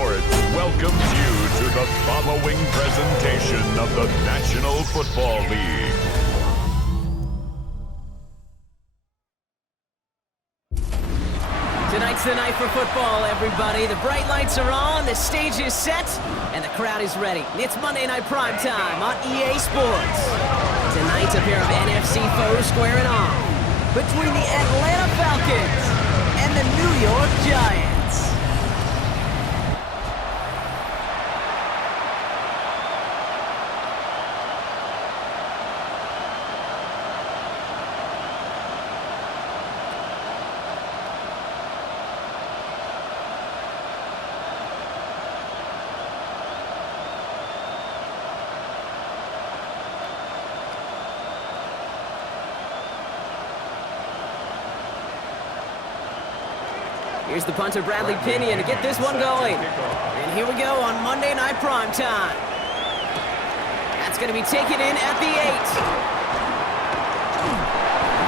Sports welcomes you to the following presentation of the National Football League. Tonight's the night for football, everybody. The bright lights are on, the stage is set, and the crowd is ready. It's Monday Night Prime Time on EA Sports. Tonight's a pair of NFC foes squaring off between the Atlanta Falcons and the New York Giants. Here's the punter, Bradley Pinion, to get this one going. And here we go on Monday Night Prime Time. That's going to be taken in at the 8.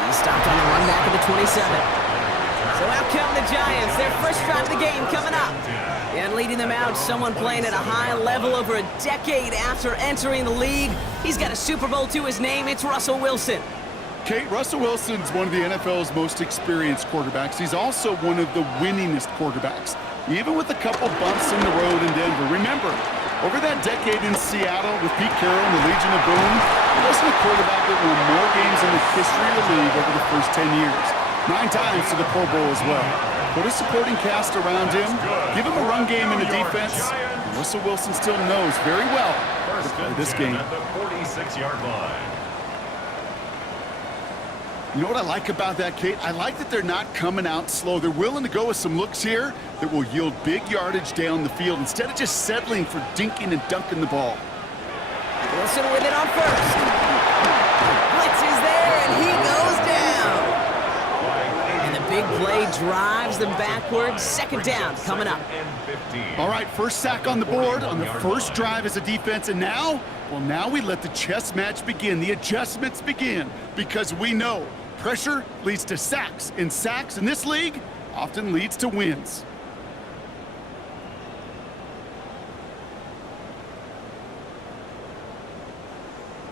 He stopped on the run back at the 27. So out come the Giants, their first drive of the game coming up. And leading them out, someone playing at a high level over a decade after entering the league. He's got a Super Bowl to his name. It's Russell Wilson. Kate, Russell Wilson's one of the NFL's most experienced quarterbacks. He's also one of the winningest quarterbacks, even with a couple bumps in the road in Denver. Remember, over that decade in Seattle with Pete Carroll and the Legion of Boom, he wasn't a quarterback that won more games in the history of the league over the first 10 years. 9 times to the Pro Bowl as well. Put a supporting cast around him, give him a run game in the defense, and Russell Wilson still knows very well how to play this game. At the 46-yard line. You know what I like about that, Kate? I like that they're not coming out slow. They're willing to go with some looks here that will yield big yardage down the field instead of just settling for dinking and dunking the ball. Wilson with it on first. Blitz is there, and he goes down. And the big play drives them backwards. Second down coming up. All right, first sack on the board on the first drive as a defense, and now, well, now we let the chess match begin. The adjustments begin because we know pressure leads to sacks, and sacks in this league often leads to wins.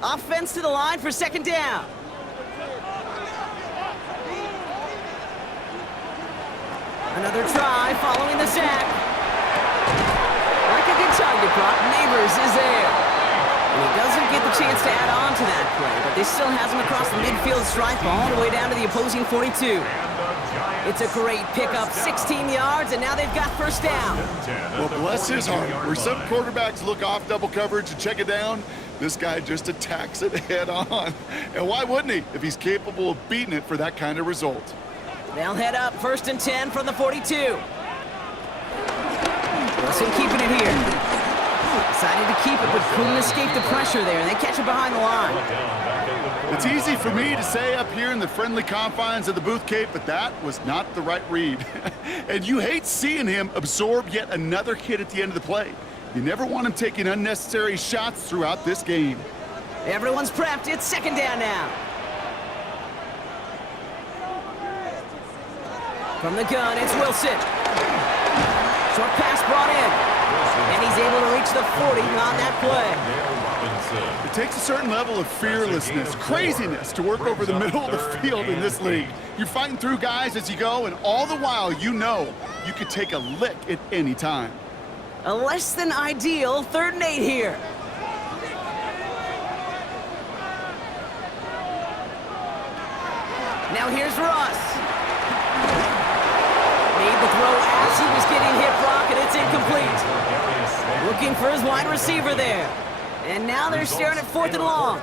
Offense to the line for second down. Another try following the sack. Like a good target prop, Neighbors is there. And he doesn't get the chance to add on to that play, but this still has him across the midfield stripe all the way down to the opposing 42. It's a great pickup, 16 yards, and now they've got first down. Well, bless his heart. Where some quarterbacks look off double coverage and check it down, this guy just attacks it head on. And why wouldn't he if he's capable of beating it for that kind of result? They'll head up, 1st and 10 from the 42. Wilson keeping it here. Decided to keep it, but couldn't escape the pressure there, and they catch it behind the line. It's easy for me to say up here in the friendly confines of the booth, Kate, but that was not the right read. And you hate seeing him absorb yet another hit at the end of the play. You never want him taking unnecessary shots throughout this game. Everyone's prepped. It's second down now. From the gun, it's Wilson. Short pass brought in. And he's able to reach the 40 on that play. It takes a certain level of fearlessness, craziness to work over the middle of the field in this league. You're fighting through guys as you go, and all the while you know you could take a lick at any time. A less than ideal 3rd and 8 here. Now here's Russ. Made the throw as he was getting hit, Brock, and it's incomplete. Looking for his wide receiver there. And now they're staring at 4th and long.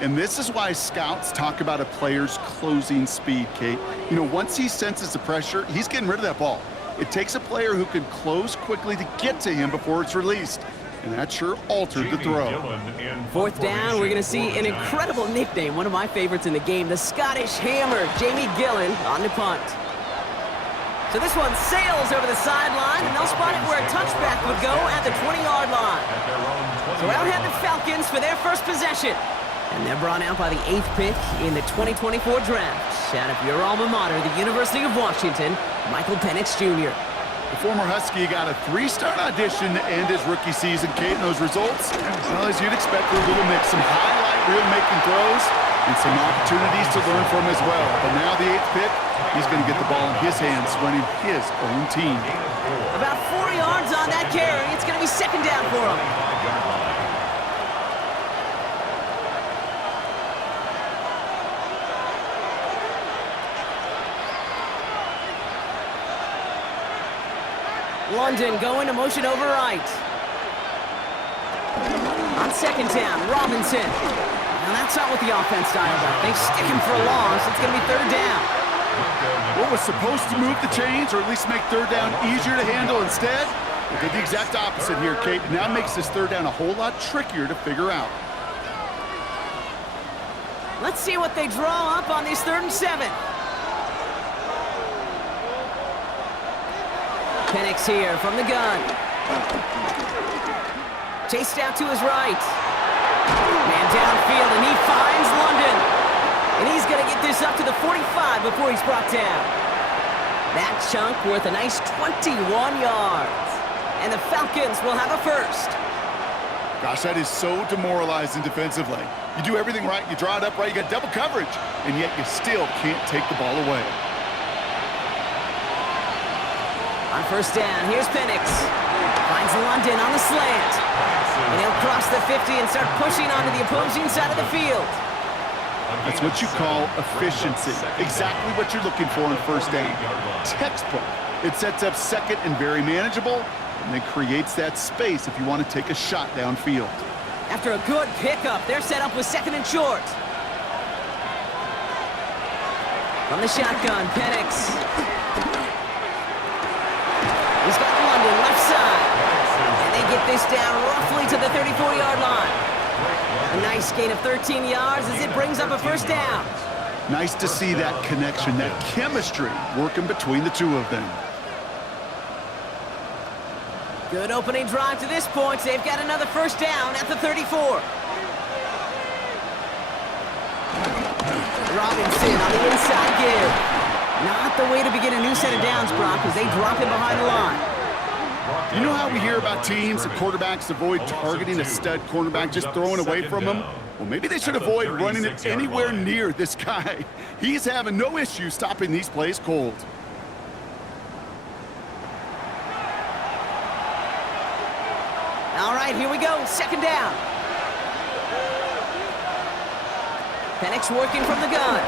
And this is why scouts talk about a player's closing speed, Kate. You know, once he senses the pressure, he's getting rid of that ball. It takes a player who can close quickly to get to him before it's released. And that sure altered the throw. 4th down, we're going to see an incredible nickname, one of my favorites in the game, the Scottish Hammer, Jamie Gillan on the punt. So this one sails over the sideline, and they'll spot it where a touchback would go at the 20-yard line. So out head the Falcons for their first possession. And they're brought out by the 8th pick in the 2024 draft. Out of your alma mater, the University of Washington, Michael Penix Jr. The former Husky got a 3-start audition to end his rookie season. Kate, and those results, well, as you'd expect, a little mix. Some highlight reel making throws and some opportunities to learn from as well. But now the 8th pick, he's going to get the ball in his hands, running his own team. About 4 yards on that carry. It's going to be second down for him. London going to motion over right. On second down, Robinson. Now that's not what the offense dialed up. They stick him for a loss. It's going to be third down. What was supposed to move the chains, or at least make third down easier to handle instead, they did the exact opposite here, Kate. Now makes this third down a whole lot trickier to figure out. Let's see what they draw up on this 3rd and 7. Penix here from the gun. Chased out to his right. Man downfield, and he finds London. And he's going to get this up to the 45 before he's brought down. That chunk worth a nice 21 yards. And the Falcons will have a first. Gosh, that is so demoralizing defensively. You do everything right, you draw it up right, you got double coverage, and yet you still can't take the ball away. On first down, here's Penix. Finds London on the slant. And he'll cross the 50 and start pushing onto the opposing side of the field. That's what you call efficiency. Exactly what you're looking for in first down. Textbook. It sets up second and very manageable, and then creates that space if you want to take a shot downfield. After a good pickup, they're set up with second and short. From the shotgun, Penix. He's got London left side. And they get this down roughly to the 34-yard line. A nice gain of 13 yards as it brings up a first down. Nice to see that connection, that chemistry working between the two of them. Good opening drive to this point. They've got another first down at the 34. Robinson on the inside give. Not the way to begin a new set of downs, Brock, because they drop him behind the line. You know how we hear about teams and quarterbacks avoid targeting a stud cornerback, just throwing away from him? Well, maybe they should avoid running it anywhere near this guy. He's having no issue stopping these plays cold. All right, here we go. Second down. Penix working from the gun.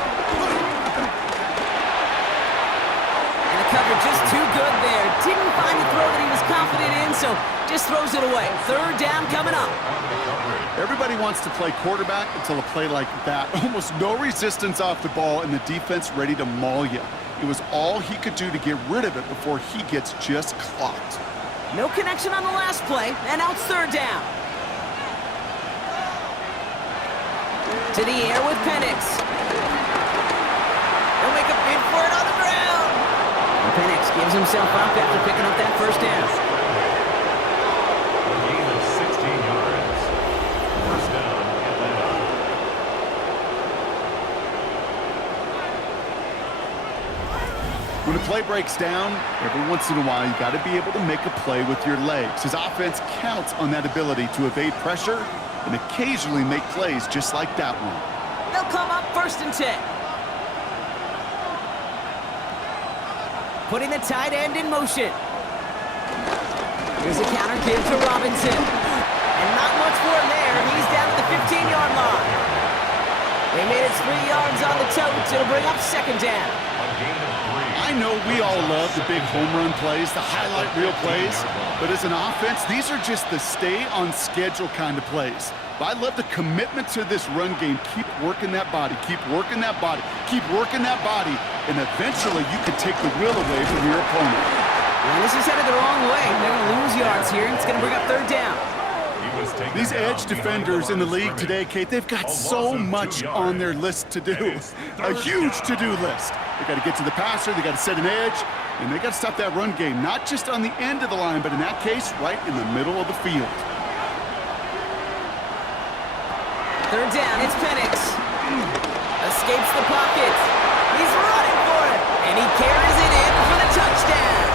And the cover just too good there. Didn't find the throw that he was confident in, so just throws it away. Third down coming up. Everybody wants to play quarterback until a play like that. Almost no resistance off the ball and the defense ready to maul you. It was all he could do to get rid of it before he gets just clocked. No connection on the last play, and now it's third down. To the air with Penix. He'll make a bid for it on the ground. And Penix gives himself up after picking up that first down. A gain of 16 yards. First down, Atlanta. When a play breaks down, every once in a while, you got to be able to make a play with your legs. His offense counts on that ability to evade pressure and occasionally make plays just like that one. They'll come up first and 10. Putting the tight end in motion. Here's a counter give to Robinson. And not much for him there. He's down at the 15-yard line. They made it 3 yards on the totes. It'll bring up second down. I know we all love the big home run plays, the highlight reel plays, but as an offense, these are just the stay-on-schedule kind of plays. But I love the commitment to this run game. Keep working that body, keep working that body, keep working that body, and eventually you can take the will away from your opponent. And this is headed the wrong way. They're going to lose yards here. It's going to bring up third down. These edge defenders in the league today, Kate, they've got so much on their list to do. A huge to-do list. They got to get to the passer, they got to set an edge, and they got to stop that run game, not just on the end of the line, but in that case, right in the middle of the field. Third down, it's Penix. Escapes the pocket. He's running for it, and he carries it in for the touchdown.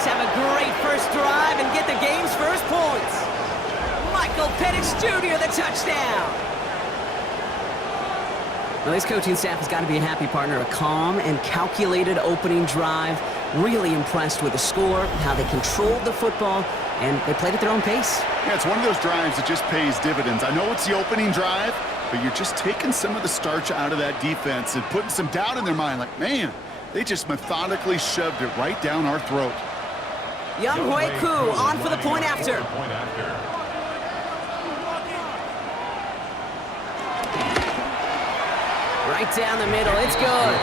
Let's have a great first drive and get the game's first points. Michael Penix Jr., the touchdown. Well, this coaching staff has got to be a happy partner. A calm and calculated opening drive. Really impressed with the score, how they controlled the football, and they played at their own pace. Yeah, it's one of those drives that just pays dividends. I know it's the opening drive, but you're just taking some of the starch out of that defense and putting some doubt in their mind. Like, man, they just methodically shoved it right down our throat. Young Hui Koo on for the point after. Right down the middle, it's good.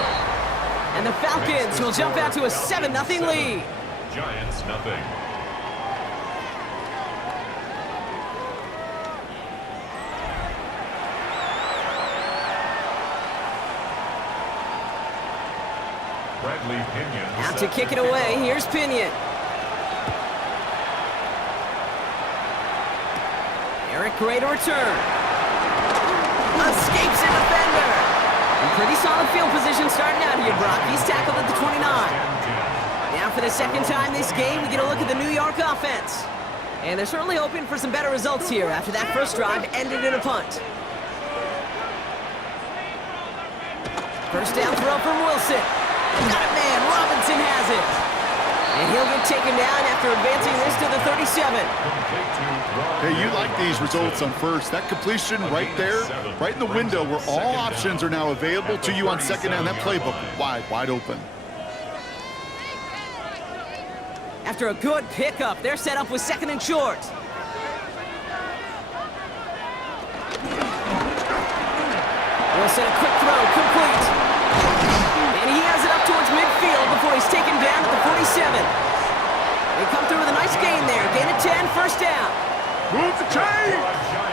And the Falcons will jump out to a 7-0 lead. Giants nothing. Bradley Pinion. Out to kick it away, here's Pinion. Eric Gray to return. Escapes a defender. And pretty solid field position starting out here, Brock. He's tackled at the 29. Now for the second time this game, we get a look at the New York offense. And they're certainly hoping for some better results here after that first drive ended in a punt. First down throw from Wilson. Got it, man. Robinson has it. And he'll get taken down after advancing this to the 37. Hey, you like these results on first. That completion right there, right in the window where all options are now available to you on second down. That playbook wide open. After a good pickup, they're set up with second and short. Wilson, a quick throw, complete. And he has it up towards midfield before he's taken down at the 47. They come through with a nice gain there. Gain of 10, first down. Move the chains!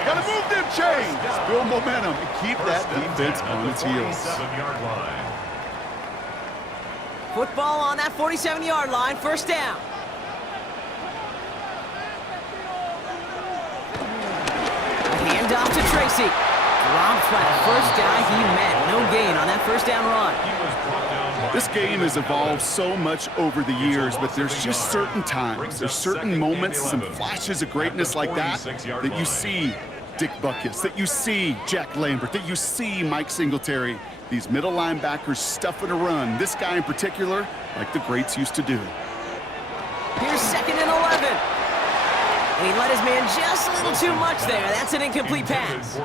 Gotta move them chains! Build momentum and keep that defense on its heels. Football on that 47-yard line, first down. A handoff to Tracy. Dropped by the first guy he met. No gain on that first down run. This game has evolved so much over the years, but there's just certain times, there's certain moments, some flashes of greatness like that you see Dick Butkus, that you see Jack Lambert, that you see Mike Singletary. These middle linebackers stuffing a run. This guy in particular, like the greats used to do. Here's second and 11. And he let his man just a little too much there. That's an incomplete pass.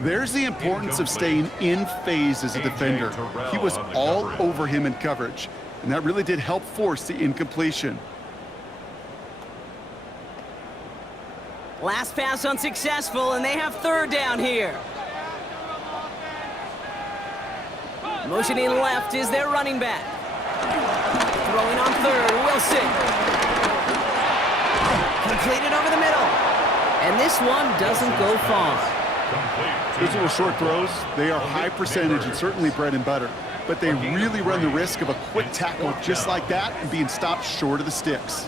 There's the importance of staying in phase as a defender. He was all over him in coverage, and that really did help force the incompletion. Last pass unsuccessful, and they have third down here. Motioning left is their running back. Throwing on third, Wilson. Completed over the middle. And this one doesn't go far. Those little short throws, they are high percentage and certainly bread and butter. But they really run the risk of a quick tackle just like that and being stopped short of the sticks.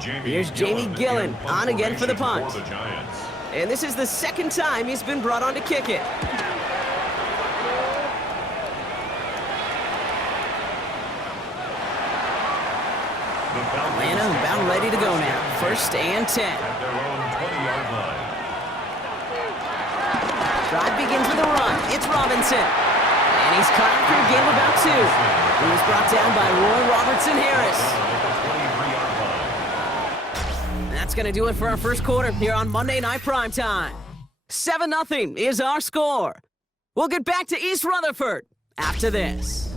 Here's Jamie Gillen on again for the punt. And this is the second time he's been brought on to kick it. Atlanta about ready to go now. First and 10. Drive begins with a run. It's Robinson. And he's caught after a game of about 2. He was brought down by Roy Robertson Harris. That's going to do it for our first quarter here on Monday Night Primetime. 7-0 is our score. We'll get back to East Rutherford after this.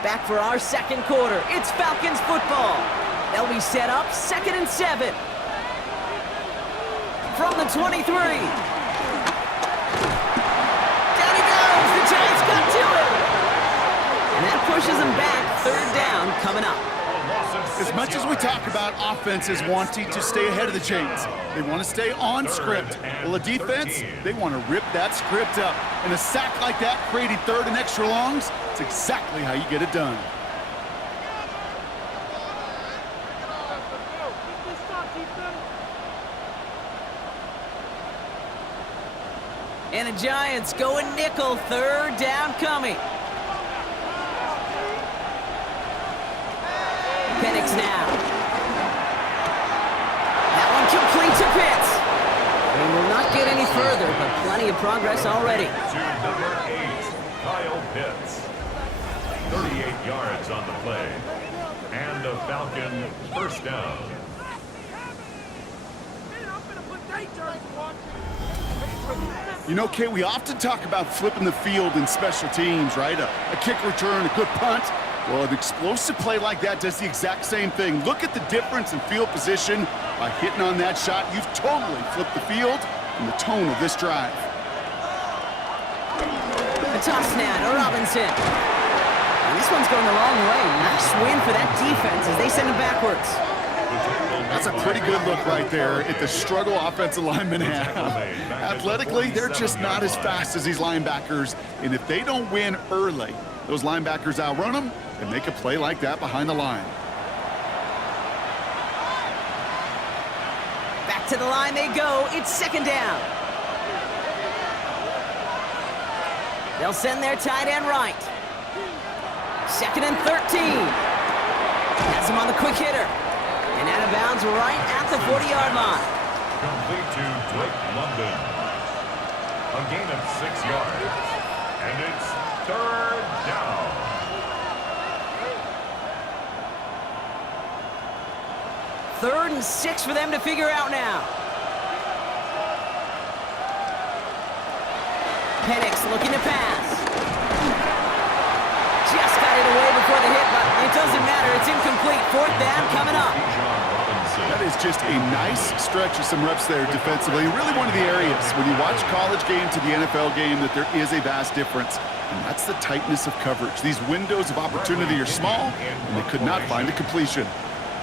Back for our second quarter. It's Falcons football. They'll be set up second and 7. From the 23. Down he goes. The Giants got to him. And that pushes him back. Third down coming up. As much as we talk about offenses wanting to stay ahead of the chains, they want to stay on script. Well, the defense, they want to rip that script up. And a sack like that, creating third and extra longs, it's exactly how you get it done. And the Giants going nickel, third down coming. Penix now. That one complete to Pitts. And will not get any further, but plenty of progress already. To number 8, Kyle Pitts. 38 yards on the play. And a Falcon first down. You know, Kate, we often talk about flipping the field in special teams, right? A kick return, a good punt. Well, an explosive play like that does the exact same thing. Look at the difference in field position. By hitting on that shot, you've totally flipped the field and the tone of this drive. A toss now to Robinson. And this one's going the wrong way. Nice win for that defense as they send it backwards. That's a pretty good look right there at the struggle offensive linemen have. Athletically, they're just not as fast as these linebackers. And if they don't win early, those linebackers outrun them and make a play like that behind the line. Back to the line they go. It's second down. They'll send their tight end right. Second and 13. Has him on the quick hitter. And out of bounds right at the 40-yard line. Complete to Drake London. A gain of 6 yards. And it's third down. Third and 6 for them to figure out now. Penix looking to pass. Just got it away before the hit, but it doesn't matter. It's incomplete. Fourth down coming up. That is just a nice stretch of some reps there defensively. Really one of the areas when you watch college game to the NFL game that there is a vast difference. And that's the tightness of coverage. These windows of opportunity are small, and they could not find a completion.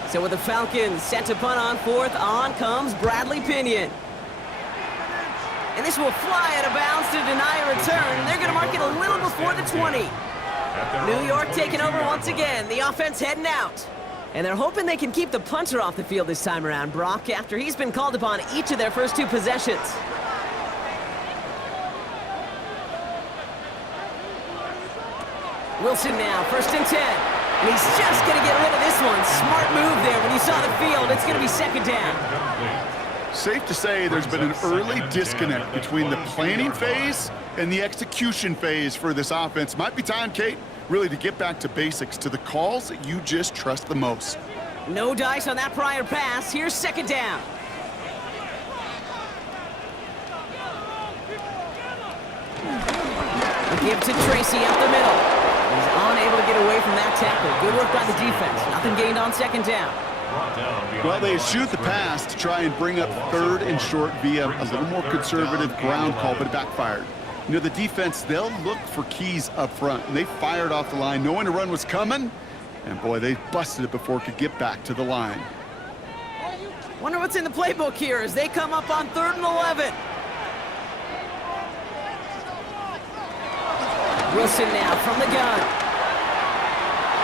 So with the Falcons set to punt on fourth, on comes Bradley Pinion. And this will fly out of bounds to deny a return. They're going to mark it a little before the 20. New York taking over once again. The offense heading out. And they're hoping they can keep the punter off the field this time around, Brock, after he's been called upon each of their first 2 possessions. Wilson now, first and 10. And he's just going to get rid of this one. Smart move there when he saw the field. It's going to be second down. Safe to say there's been an early disconnect between the planning phase and the execution phase for this offense. Might be time, Kate, really to get back to basics, to the calls that you just trust the most. No dice on that prior pass. Here's second down. A give to Tracy up the middle. He's unable to get away from that tackle. Good work by the defense. Nothing gained on second down. Well, they shoot the pass to try and bring up third and short via a little more conservative ground call, but it backfired. You know, the defense, they'll look for keys up front, and they fired off the line knowing a run was coming, and boy, they busted it before it could get back to the line. Wonder what's in the playbook here as they come up on 3rd and 11. Wilson now from the gun.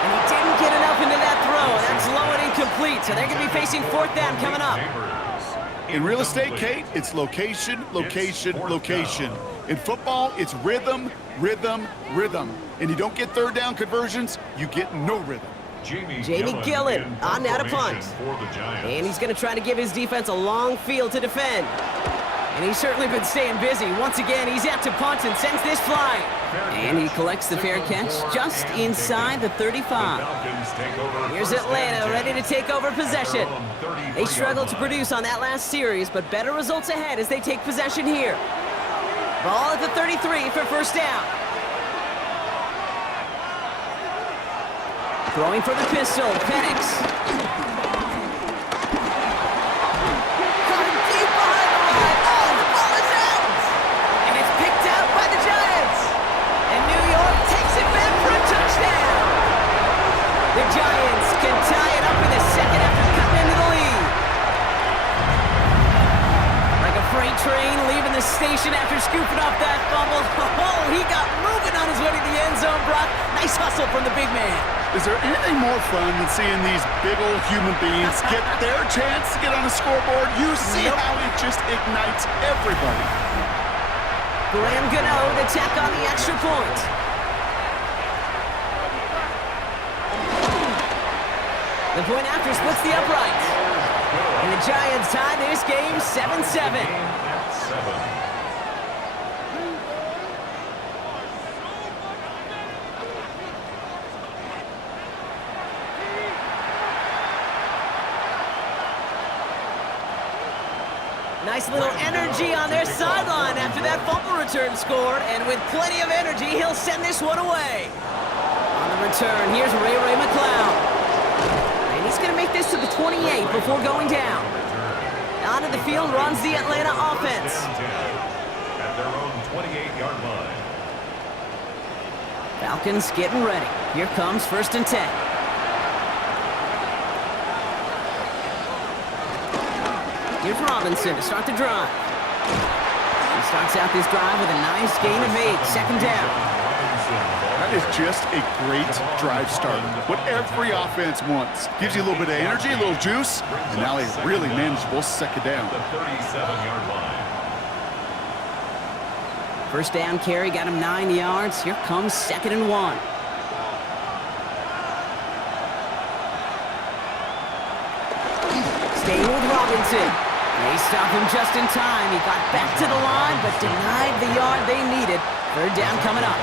And he didn't get enough into that throw. That's low and incomplete, so they're going to be facing 4th down coming up. In real estate, Kate, it's location, location, location. In football, it's rhythm, rhythm, rhythm. And you don't get 3rd down conversions, you get no rhythm. Jamie Gillen on now to punt. And he's going to try to give his defense a long field to defend. And he's certainly been staying busy. Once again, he's out to punt and sends this flying. And he collects the fair catch just inside the 35. Here's Atlanta ready to take over possession. They struggled to produce on that last series, but better results ahead as they take possession here. Ball at the 33 for first down. Throwing for the pistol, Penix. The Giants can tie it up in the second after cutting into the lead. Like a freight train leaving the station after scooping up that fumble. Oh, he got moving on his way to the end zone, Brock. Nice hustle from the big man. Is there anything more fun than seeing these big old human beings get their chance to get on the scoreboard? You see how it just ignites everybody. Graham Gano to tack on the extra point. The point after splits the uprights. And the Giants tie this game 7-7. Nice little energy on their sideline after that fumble return scored, and with plenty of energy, he'll send this one away. On the return, here's Ray McCloud. And he's going to make this to the 28 before going down. Out of the field runs the Atlanta offense. At their own 28-yard line. Falcons getting ready. Here comes 1st and 10. Here's Robinson to start the drive. He starts out this drive with a nice gain of 8, 2nd down. That is just a great drive start. What every offense wants. Gives you a little bit of energy, a little juice, and now a really manageable 2nd down. The 37-yard line. 1st down carry got him 9 yards. Here comes 2nd and 1. Staying with Robinson. They stop him just in time. He got back to the line, but denied the yard they needed. 3rd down coming up.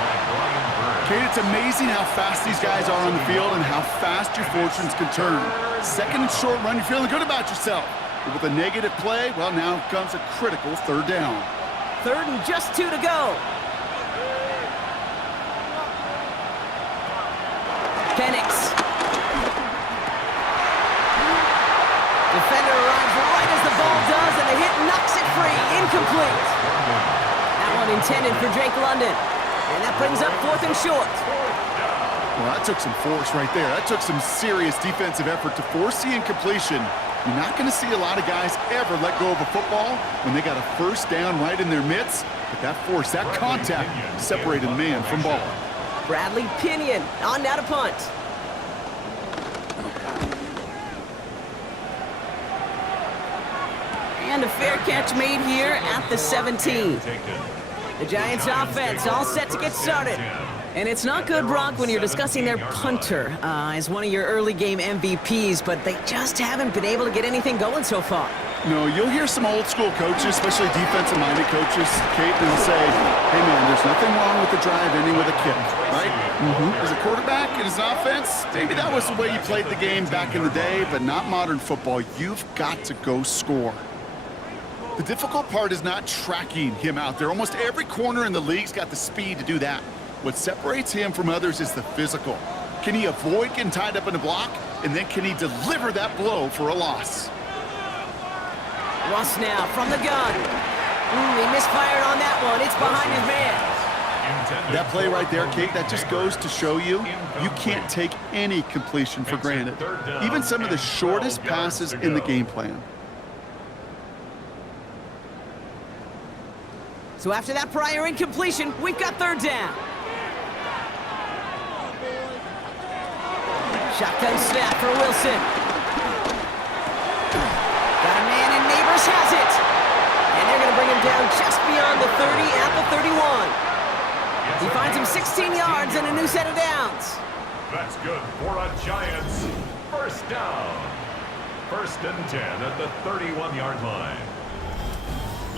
Kate, it's amazing how fast these guys are on the field and how fast your fortunes can turn. 2nd and short run, you're feeling good about yourself. But with a negative play, well, now comes a critical 3rd down. 3rd and just 2 to go. Penix. Defender arrives right as the ball does, and the hit knocks it free. Incomplete. That one intended for Drake London. And that brings up 4th and short. Well, that took some force right there. That took some serious defensive effort to force the incompletion. You're not going to see a lot of guys ever let go of a football when they got a 1st down right in their midst. But that force, that contact, separated man from ball. Bradley Pinion on now to punt. And a fair catch made here at the 17. The Giants offense all set to get started. And it's not good, Brock, when you're discussing their punter as one of your early game MVPs, but they just haven't been able to get anything going so far. No, you'll hear some old school coaches, especially defensive-minded coaches, Kate, they'll say, hey man, there's nothing wrong with the drive ending with a kick, right? As a quarterback and as an offense, maybe that was the way you played the game back in the day, but not modern football. You've got to go score. The difficult part is not tracking him out there. Almost every corner in the league's got the speed to do that. What separates him from others is the physical. Can he avoid getting tied up in a block? And then can he deliver that blow for a loss? Russ now from the gun. He misfired on that one. It's behind his man. That play right there, Kate, that just goes to show you can't take any completion for granted. Even some of the shortest passes in the game plan. So after that prior incompletion, we've got 3rd down. Shotgun snap for Wilson. Got a man, and Neighbors has it. And they're going to bring him down just beyond the 30 at the 31. He finds him 16 yards and a new set of downs. That's good for a Giants 1st down. 1st and 10 at the 31-yard line.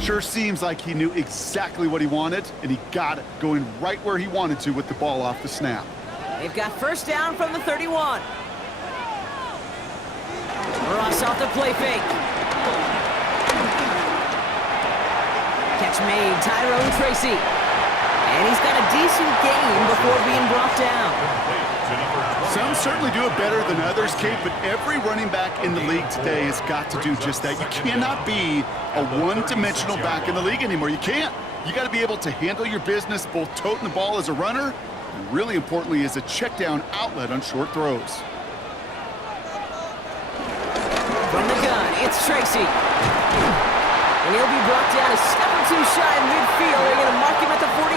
Sure seems like he knew exactly what he wanted, and he got it, going right where he wanted to with the ball off the snap. They've got 1st down from the 31. Ross off the play fake. Catch made, Tyrone Tracy. And he's got a decent gain before being brought down. Some certainly do it better than others, Kate, but every running back in the league today has got to do just that. You cannot be a one-dimensional back in the league anymore. You can't. You got to be able to handle your business, both toting the ball as a runner, and really importantly as a check-down outlet on short throws. From the gun, it's Tracy. And he'll be brought down a step or two shy of midfield. They're going to mark him at the 48.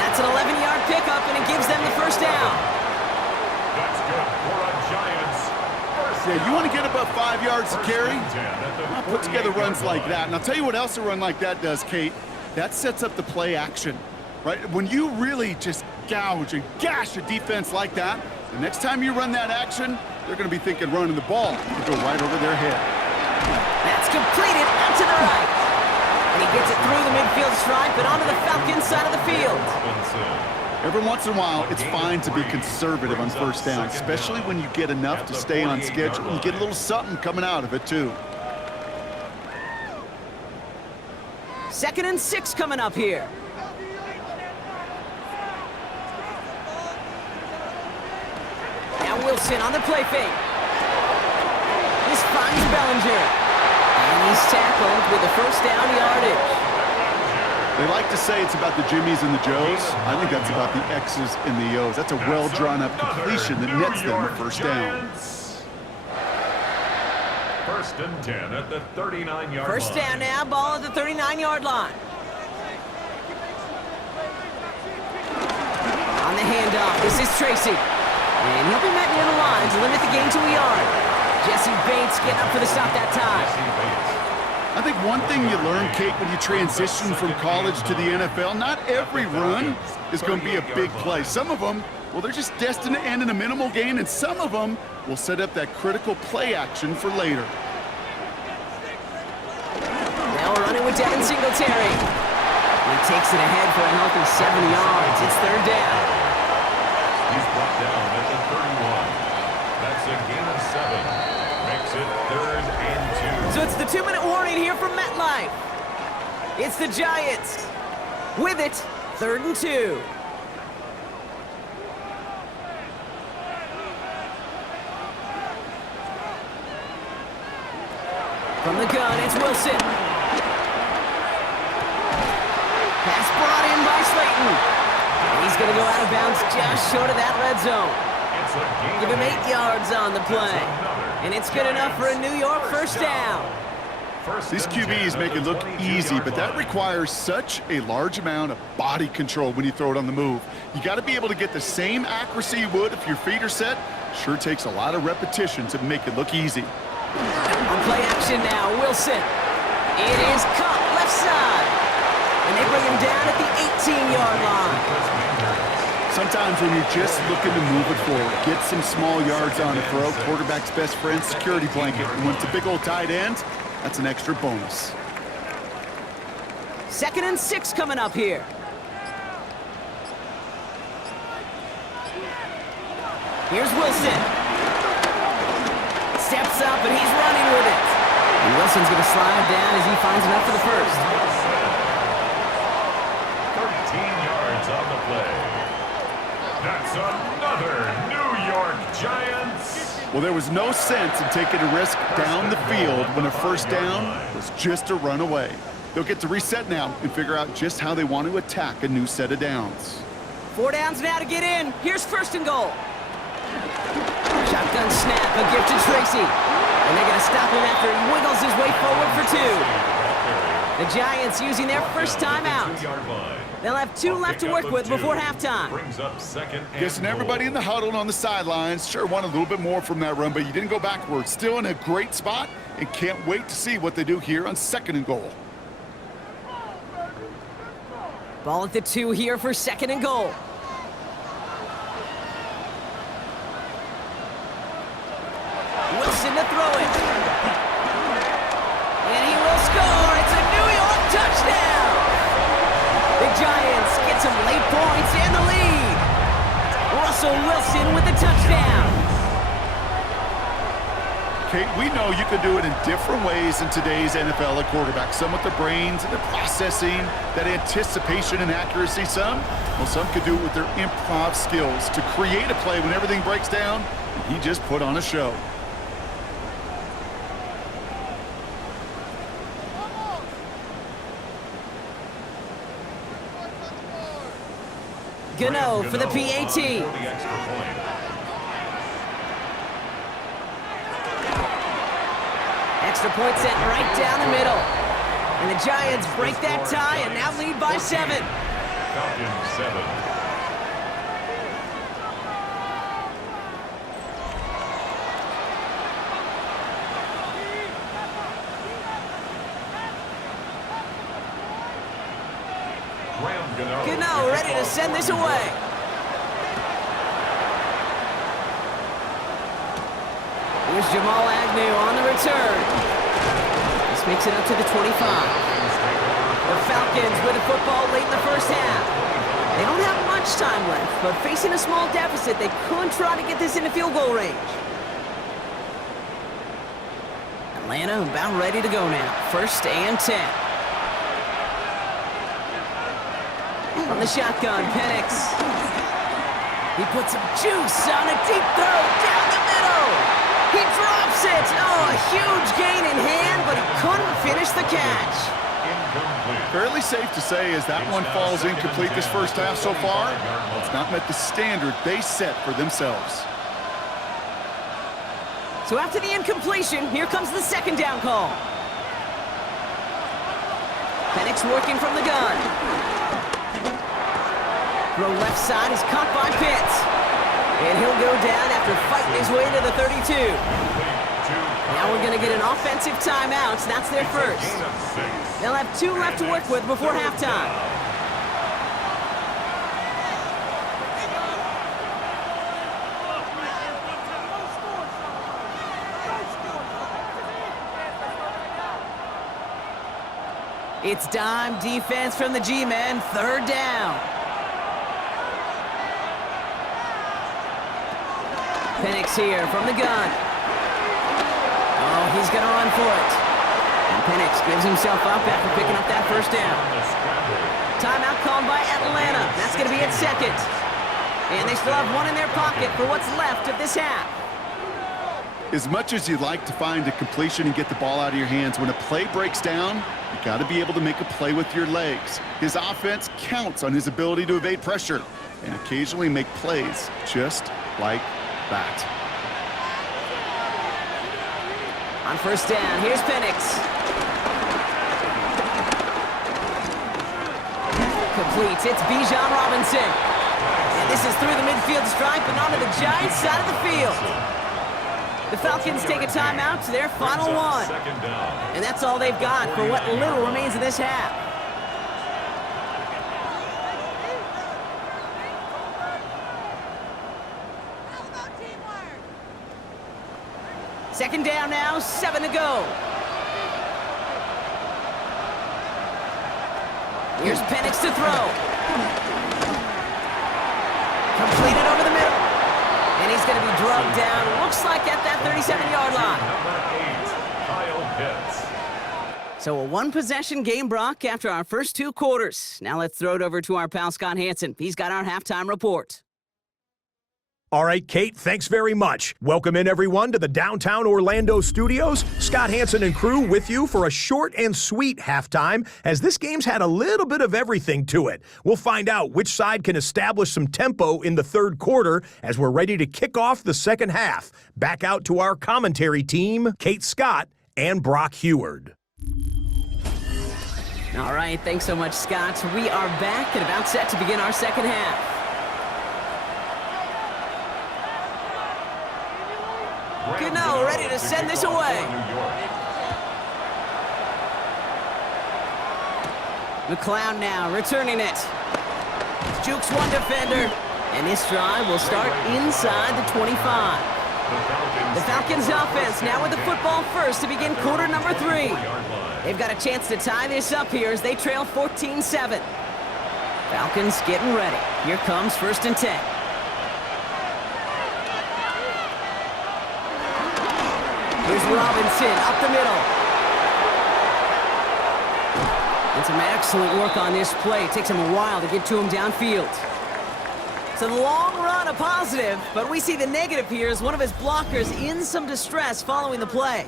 That's an 11-yard pickup, and it gives them the 1st down. That's good for a Giants 1st Yeah, you want to get about 5 yards to carry? and 10 at the Put together runs 48-yard like line. that. And I'll tell you what else a run like that does, Kate. that sets up the play action, right? When you really just gouge and gash a defense like that, the next time you run that action, they're going to be thinking running the ball to go right over their head. That's completed out to the right. And he gets it through the midfield stripe and onto the Falcons side of the field. Every once in a while, it's fine to be conservative on first down, especially when you get enough to stay on schedule and get a little something coming out of it, too. 2nd and 6 coming up here. Now Wilson on the play fake. This finds Bellinger. And he's tackled with a first down yardage. They like to say it's about the Jimmies and the Joes. I think that's about the X's and the O's. That's a well-drawn-up completion that nets them a first down. 1st and 10 at the 39-yard line. First down now, ball at the 39-yard line. On the handoff, this is Tracy. And he'll be met near the line to limit the gain to a yard. Jesse Bates getting up for the stop that time. I think one thing you learn, Kate, when you transition from college to the NFL, not every run is going to be a big play. Some of them, well, they're just destined to end in a minimal gain, and some of them will set up that critical play action for later. Now running with Devin Singletary. He takes it ahead for a healthy 7 yards. It's 3rd down. He's brought down at the 31. That's a gain of 7. Makes it 3rd and 2. So it's the 2-minute warning here from MetLife. It's the Giants. With it, 3rd and 2. From the gun, it's Wilson. Pass brought in by Slayton. And he's going to go out of bounds just short of that red zone. Give him 8 yards on the play. And it's good enough for a New York first down. These QBs make it look easy, but that requires such a large amount of body control when you throw it on the move. You got to be able to get the same accuracy you would if your feet are set. Sure takes a lot of repetition to make it look easy. On play action now, Wilson. It is caught left side. And they bring him down at the 18-yard line. Sometimes when you're just looking to move it forward, get some small yards on a throw, quarterback's best friend, security blanket. And when it's a big old tight end, that's an extra bonus. 2nd and 6 coming up here. Here's Wilson. Steps up and he's running with it. And Wilson's going to slide down as he finds enough for the first. 13 yards on the play. That's another New York Giants. Well, there was no sense in taking a risk down the field when a first down was just a run away. They'll get to reset now and figure out just how they want to attack a new set of downs. 4 downs now to get in. Here's 1st and goal. Shotgun snap, a gift to Tracy. And they're going to stop him after he wiggles his way forward for 2. The Giants using their first timeout. They'll have 2 left to work with before halftime. Guessing everybody in the huddle and on the sidelines sure want a little bit more from that run, but you didn't go backwards. Still in a great spot and can't wait to see what they do here on 2nd and goal. Ball at the 2 here for 2nd and goal. Wilson to throw it. And he will score. It's a New York touchdown. The Giants get some late points and the lead. Russell Wilson with the touchdown. Kate, we know you can do it in different ways in today's NFL at quarterback. Some with the brains and the processing, that anticipation and accuracy. Some could do it with their improv skills to create a play when everything breaks down. And he just put on a show. Gano for the PAT. Extra point set right down the middle. And the Giants break that tie and now lead by 7. Falcons 7. Gano ready to send this away. Here's Jamal Agnew on the return. This makes it up to the 25. The Falcons with the football late in the first half. They don't have much time left, but facing a small deficit, they could try to get this into field goal range. Atlanta about ready to go now. 1st and 10. From the shotgun, Penix. He puts some juice on a deep throw down the middle. He drops it. Oh, a huge gain in hand, but he couldn't finish the catch. Fairly safe to say as that one falls incomplete this first half so far, it's not met the standard they set for themselves. So after the incompletion, here comes the 2nd down call. Penix working from the gun. Throw left side is caught by Pitts. And he'll go down after fighting his way to the 32. Now we're going to get an offensive timeout. That's their first. They'll have 2 left to work with before halftime. It's dime defense from the G-men. 3rd down. Penix here from the gun. Oh, he's going to run for it. And Penix gives himself up after picking up that 1st down. Timeout called by Atlanta. That's going to be at 2nd. And they still have 1 in their pocket for what's left of this half. As much as you'd like to find a completion and get the ball out of your hands, when a play breaks down, you got to be able to make a play with your legs. His offense counts on his ability to evade pressure and occasionally make plays just like that. On 1st down, here's Penix. Complete. It's Bijan Robinson. And this is through the midfield stripe and onto the Giants side of the field. The Falcons take a timeout to their final 1. And that's all they've got for what little remains of this half. Second down now, 7 to go. Here's Penix to throw. Completed over the middle. And he's going to be drugged down, looks like at that 37-yard line. So a 1-possession game, Brock, after our first 2 quarters. Now let's throw it over to our pal Scott Hansen. He's got our halftime report. All right, Kate, thanks very much. Welcome in, everyone, to the downtown Orlando studios. Scott Hansen and crew with you for a short and sweet halftime, as this game's had a little bit of everything to it. We'll find out which side can establish some tempo in the 3rd quarter as we're ready to kick off the 2nd half. Back out to our commentary team, Kate Scott and Brock Heward. All right, thanks so much, Scott. We are back and about set to begin our 2nd half. Gano ready to send this away. McCloud now returning it. Jukes one defender. And this drive will start inside the 25. The Falcons offense now with the football first to begin quarter number 3. They've got a chance to tie this up here as they trail 14-7. Falcons getting ready. Here comes 1st and 10. Here's Robinson up the middle. And some excellent work on this play. It takes him a while to get to him downfield. So the long run a positive, but we see the negative here as one of his blockers in some distress following the play.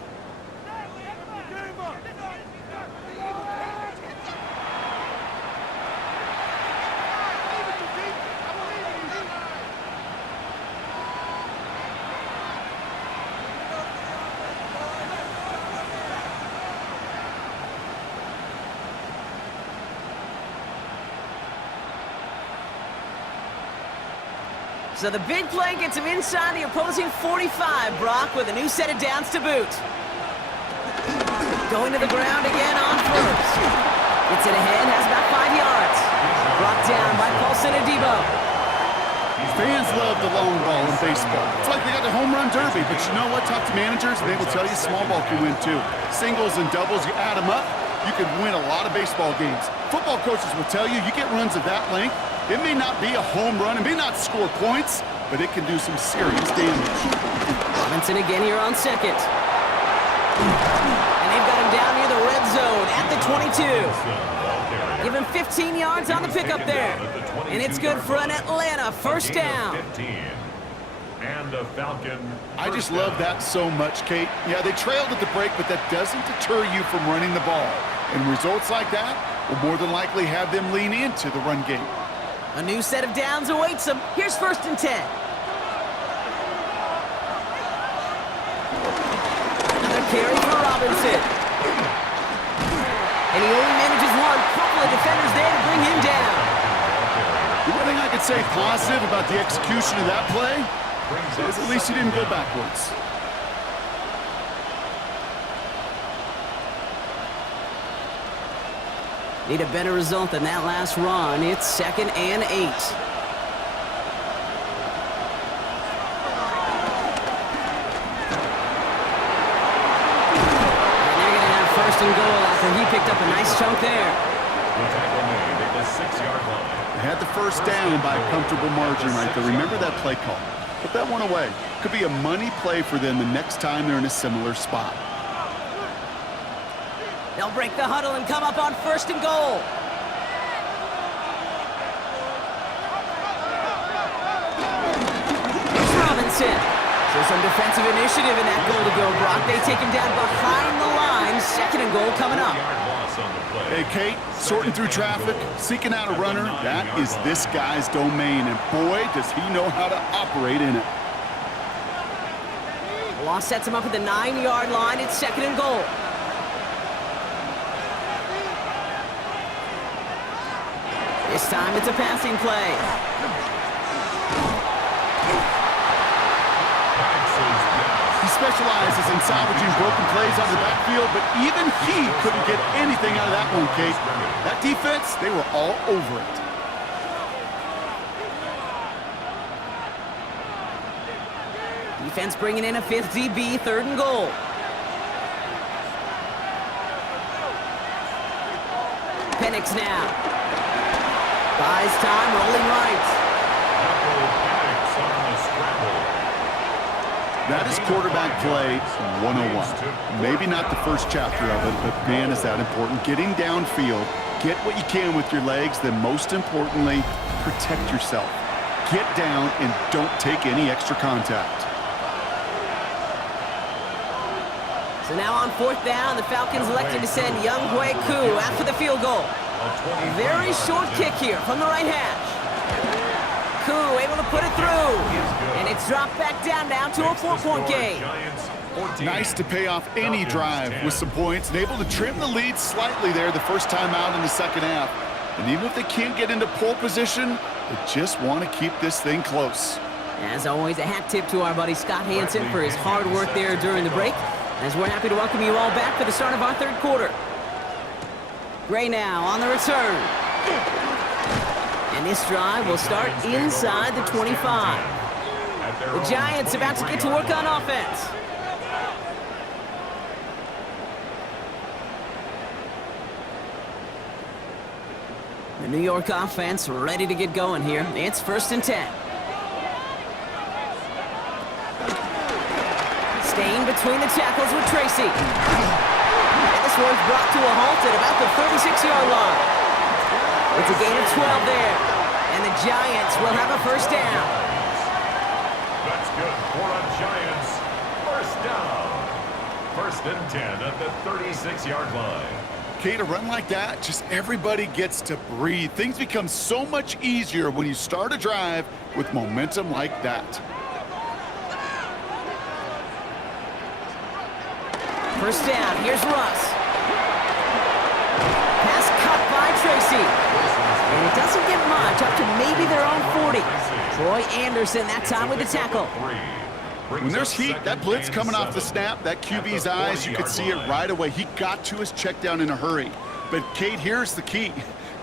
So the big play gets him inside the opposing 45, Brock, with a new set of downs to boot. Going to the ground again on first. Gets it ahead, has about 5 yards. Brought down by Paulson Adebo. Fans love the long ball in baseball. It's like they got the home run derby, but you know what? Talk to managers, and they will tell you small ball can win too. Singles and doubles, you add them up, you can win a lot of baseball games. Football coaches will tell you get runs of that length. It may not be a home run, it may not score points, but it can do some serious damage. Robinson again here on second. And they've got him down near the red zone at the 22. Give him 15 yards on the pickup there. And it's good for an Atlanta first down. And a Falcon. I just love that so much, Kate. Yeah, they trailed at the break, but that doesn't deter you from running the ball. And results like that will more than likely have them lean into the run game. A new set of downs awaits them. Here's 1st and 10. Another carry for Robinson. And he only manages one. Couple of defenders there to bring him down. The one thing I could say positive about the execution of that play is at least he didn't go backwards. Need a better result than that last run. It's 2nd and 8. And goal after he picked up a nice chunk there. The tackle made at the 6-yard line. They had the first down by a comfortable margin right there. Remember that play call. Put that one away. Could be a money play for them the next time they're in a similar spot. They'll break the huddle and come up on 1st and goal. Here's Robinson. So some defensive initiative in that goal to go, Brock. They take him down behind the line. 2nd and goal coming up. Hey, Kate, sorting through traffic, seeking out a runner, that is this guy's domain, and boy, does he know how to operate in it. The loss sets him up at the 9-yard line. It's 2nd and goal. This time it's a passing play. He specializes in salvaging broken plays on the backfield, but even he couldn't get anything out of that one, Kate. That defense, they were all over it. Defense bringing in a 5th DB, 3rd and goal. Penix now. Buys time, rolling right. That is quarterback play 101. Maybe not the first chapter of it, but man, is that important. Getting downfield, get what you can with your legs, then most importantly, protect yourself. Get down and don't take any extra contact. So now on 4th down, the Falcons elected to send Young Hui Koo after the field goal. A very short kick here from the right hash. Koo able to put it through. And it's dropped back down now to a 4-point game. Nice to pay off any drive with some points and able to trim the lead slightly there the first time out in the 2nd half. And even if they can't get into pole position, they just want to keep this thing close. As always, a hat tip to our buddy Scott Hansen for his hard work there during the break, as we're happy to welcome you all back for the start of our 3rd quarter. Gray now on the return. And this drive will start inside the 25. The Giants about to get to work on offense. The New York offense ready to get going here. It's 1st and 10. Staying between the tackles with Tracy. And this one's brought to a halt at about the 36-yard line. It's a gain of 12 there. And the Giants will have a first down. That's good for a Giants first down. 1st and 10 at the 36-yard line. Kate, a run like that, just everybody gets to breathe. Things become so much easier when you start a drive with momentum like that. First down, here's Russ. Pass cut by Tracy. And it doesn't get much, up to maybe their own 40. Troy Anderson that time with the tackle. When there's heat, that blitz coming off the snap, that QB's eyes, you could see it right away. He got to his check down in a hurry. But Kate, here's the key.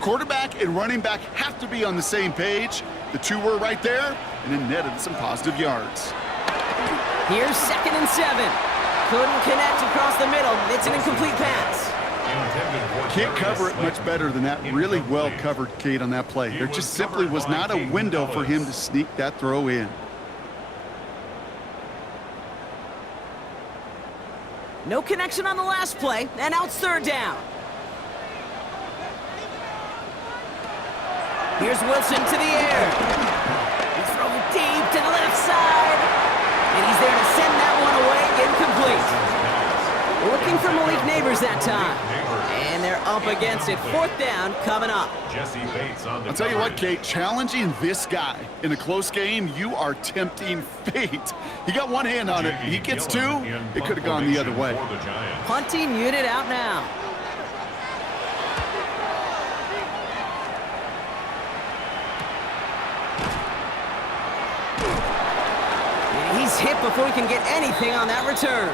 Quarterback and running back have to be on the same page. The two were right there, and it netted some positive yards. Here's 2nd and 7. Couldn't connect across the middle. It's an incomplete pass. Can't cover it much better than that. Really well covered, Kate, on that play. There just simply was not a window for him to sneak that throw in. No connection on the last play, and now it's 3rd down. Here's Wilson to the air. He's throwing deep to the left side. And he's there to send that one away, incomplete. Looking for Malik Neighbors that time. And they're up against it. 4th down coming up. I'll tell you what, Kate, challenging this guy in a close game, you are tempting fate. He got one hand on it. He gets two, it could have gone the other way. Punting unit out now. And he's hit before he can get anything on that return.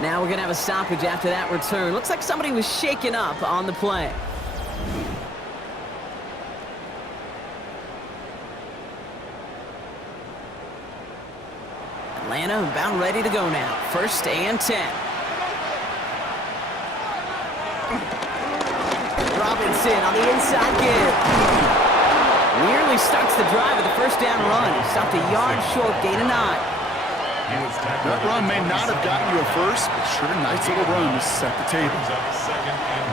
Now we're going to have a stoppage after that return. Looks like somebody was shaken up on the play. Atlanta about ready to go now. 1st and 10. Robinson on the inside give. Nearly starts the drive with a 1st down run. He stopped a yard short, gain of 9. That run may not have gotten you a first, but sure, nice little run to set the table. 2nd and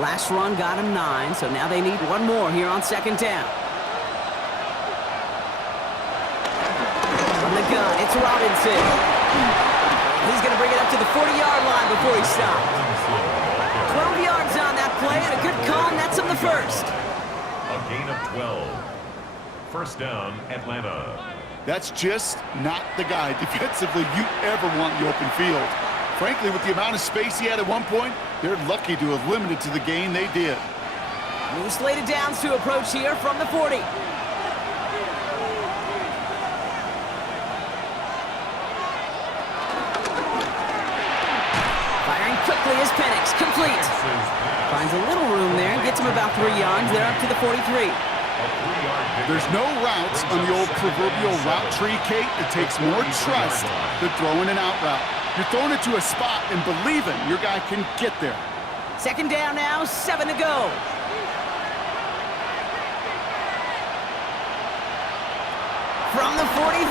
1. Last run got him 9, so now they need one more here on 2nd down. From the gun, it's Robinson. He's going to bring it up to the 40-yard line before he stops. 12 yards on that play, and a good call, and that's him the first. A gain of 12. 1st down, Atlanta. That's just not the guy defensively you ever want in the open field. Frankly, with the amount of space he had at one point, they're lucky to have limited to the gain they did. New slated downs to approach here from the 40. Firing quickly is Penix, complete. Finds a little room there, gets him about 3 yards. They're up to the 43. There's no routes on the old proverbial route tree, Kate. It takes more trust than throwing an out route. You're throwing it to a spot and believing your guy can get there. 2nd down now, 7 to go. From the 43.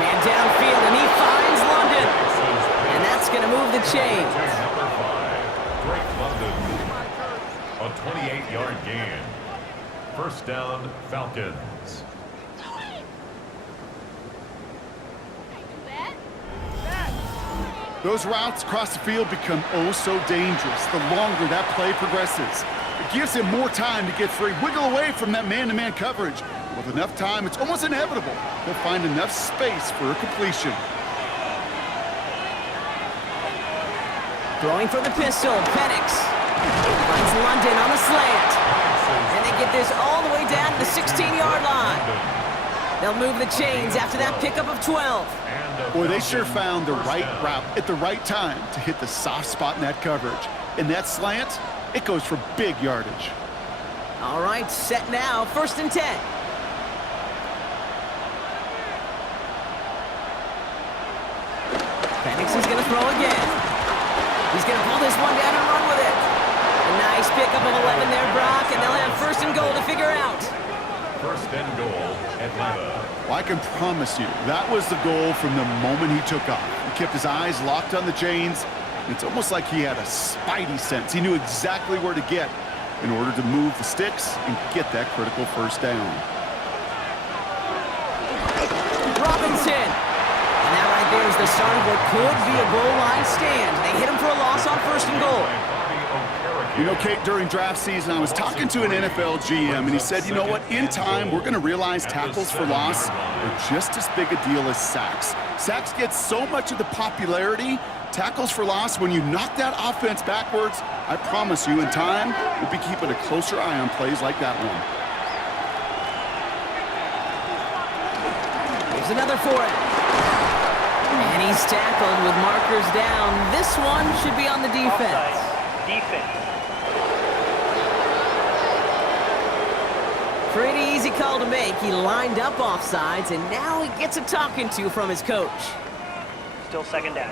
Man downfield, and he finds London. And that's going to move the chains. Number 5, Drake London. A 28-yard gain. 1st down, Falcons. Those routes across the field become oh so dangerous the longer that play progresses. It gives him more time to get free, wiggle away from that man-to-man coverage. With enough time, it's almost inevitable he'll find enough space for a completion. Throwing for the pistol, Penix. Finds London on the slant. And they get this all the way down to the 16-yard line. They'll move the chains after that pickup of 12. Boy, they sure found the right route at the right time to hit the soft spot in that coverage. And that slant, it goes for big yardage. All right, set now, 1st and 10. Penix is going to throw again. He's going to pull this one down and run with it. A nice pickup of 11 there, Brock, and they'll have 1st and goal to figure out. 1st and goal, Atlanta. Well, I can promise you, that was the goal from the moment he took off. He kept his eyes locked on the chains. It's almost like he had a spidey sense. He knew exactly where to get in order to move the sticks and get that critical 1st down. Robinson. And that right there is the start of what could be a goal line stand. They hit him for a loss on 1st and goal. You know, Kate, during draft season, I was talking to an NFL GM, and he said, you know what, in time, we're going to realize tackles for loss are just as big a deal as sacks. Sacks get so much of the popularity. Tackles for loss, when you knock that offense backwards, I promise you, in time, we'll be keeping a closer eye on plays like that one. Here's another for it. And he's tackled with markers down. This one should be on the defense. Offside. Defense. Pretty easy call to make. He lined up offsides, and now he gets a talking to from his coach. Still second down.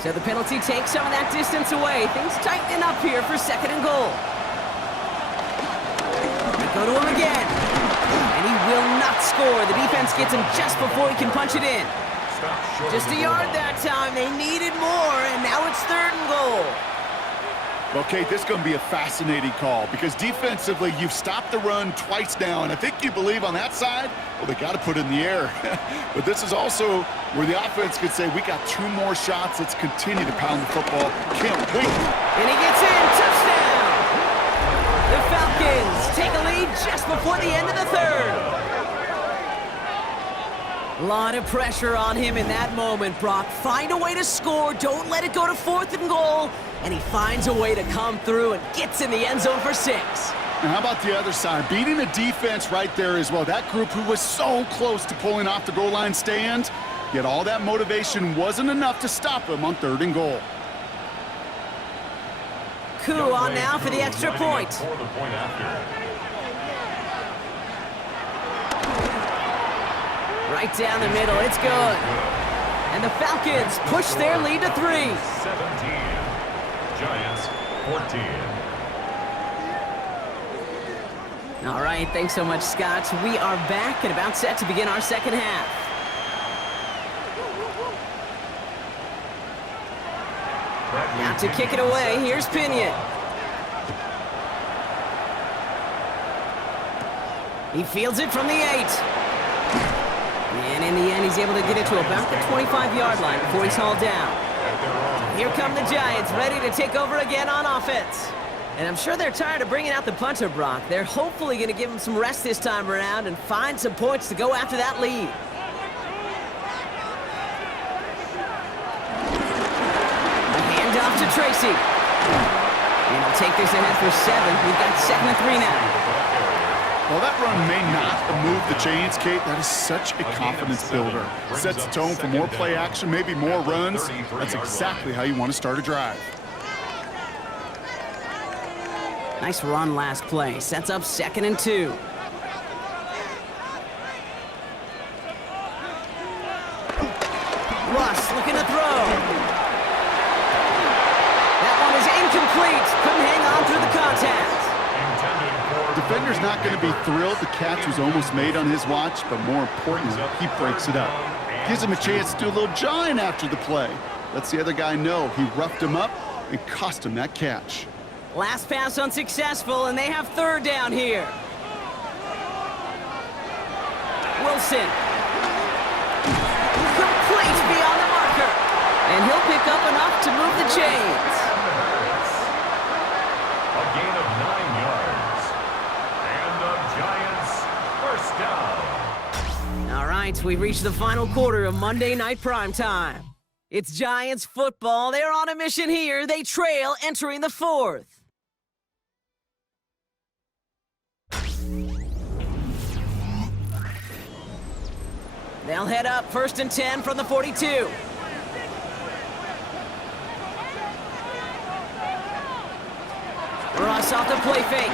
So the penalty takes some of that distance away. Things tightening up here for second and goal. They go to him again. And he will not score. The defense gets him just before he can punch it in. Just a yard that time. They needed more, and now it's third and goal. Okay, this is going to be a fascinating call because defensively, you've stopped the run twice now, and I think you believe on that side, well, they got to put it in the air. But this is also where the offense could say, we got 2 more shots. Let's continue to pound the football. Can't wait. And he gets in. Touchdown! The Falcons take a lead just before the end of the third. A lot of pressure on him in that moment, Brock. Find a way to score. Don't let it go to fourth and goal. And he finds a way to come through and gets in the end zone for 6. And how about the other side? Beating the defense right there as well. That group who was so close to pulling off the goal line stand, yet all that motivation wasn't enough to stop him on third and goal. Coup on now for the extra point. Right down the middle, it's good. And the Falcons push their lead to 3. 17. Giants 14. All right, thanks so much, Scott. We are back and about set to begin our second half. Now to kick it away, here's Pinion. He fields it from the 8. And in the end, he's able to get it to about the 25-yard line before he's hauled down. Here come the Giants, ready to take over again on offense. And I'm sure they're tired of bringing out the punter, Brock. They're hopefully going to give him some rest this time around and find some points to go after that lead. The handoff to Tracy. And he'll take this ahead for 7. We've got 2nd and 3 now. Well, that run may not have moved the chains, Kate. That is such a confidence builder. Sets the tone for more play action, maybe more runs. That's exactly how you want to start a drive. Nice run last play. Sets up 2nd and 2. Russ looking to throw. That one is incomplete. Couldn't hang on through the contact. Defender's not going to be thrilled the catch was almost made on his watch, but more importantly, he breaks it up. Gives him a chance to do a little jawing after the play. Lets the other guy know he roughed him up and cost him that catch. Last pass unsuccessful, and they have 3rd down here. Wilson. Complete beyond the marker. And he'll pick up enough to move the chains. A gain of 9 yards. And the Giants first down. All right, we've reached the final quarter of Monday Night Primetime. It's Giants football. They're on a mission here. They trail entering the 4th. They'll head up 1st and 10 from the 42. Russ off the play fake.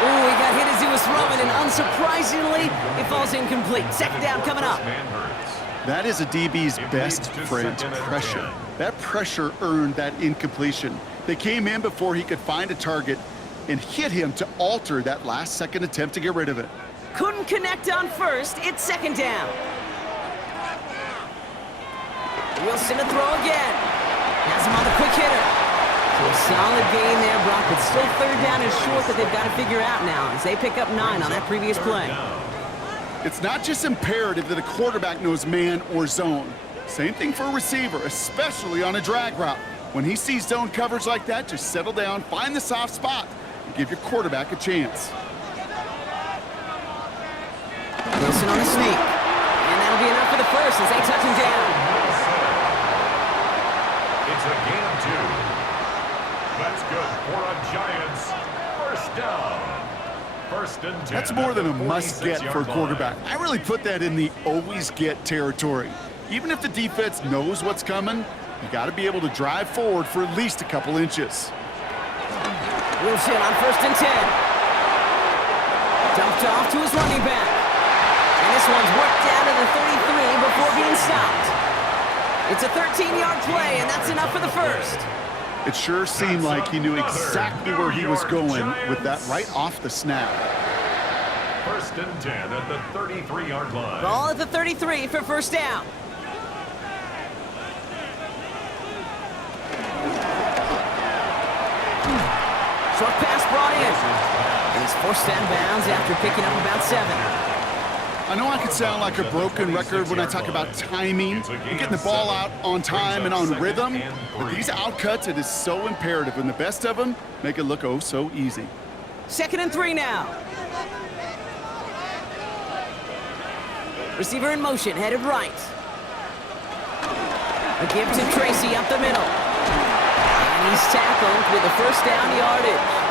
Ooh, he got hit as he was throwing, and unsurprisingly, it falls incomplete. 2nd down coming up. That is a DB's best friend, pressure. That pressure earned that incompletion. They came in before he could find a target and hit him to alter that last-second attempt to get rid of it. Couldn't connect on 1st. It's 2nd down. Wilson to throw again. Has him on the quick hitter. So a solid gain there, Brock, but still 3rd down is short that they've got to figure out now as they pick up 9 on that previous play. It's not just imperative that a quarterback knows man or zone. Same thing for a receiver, especially on a drag route. When he sees zone coverage like that, just settle down, find the soft spot, and give your quarterback a chance. Wilson on the sneak. And that'll be enough for the first as they touch him down. It's a gain of 2. That's good for a Giants first down. First and 10. That's more than a must-get for a 46-yard line. quarterback. I really put that in the always-get territory. Even if the defense knows what's coming, you got to be able to drive forward for at least a couple inches. Wilson on first and 10. Dumped off to his running back. And this one's worked down to the 33 before being stopped. It's a 13-yard play, and that's enough for the first. It sure seemed like he knew exactly where he was going with that right off the snap. First and 10 at the 33-yard line. Ball at the 33 for first down. Short pass brought in. And he's forced out of bounds after picking up about 7. I know I could sound like a broken record when I talk about timing and getting the ball out on time and on rhythm, but these outcuts, it is so imperative, and the best of them make it look oh so easy. Second and 3 now. Receiver in motion, headed right. A give to Tracy up the middle. And he's tackled with a first down yardage.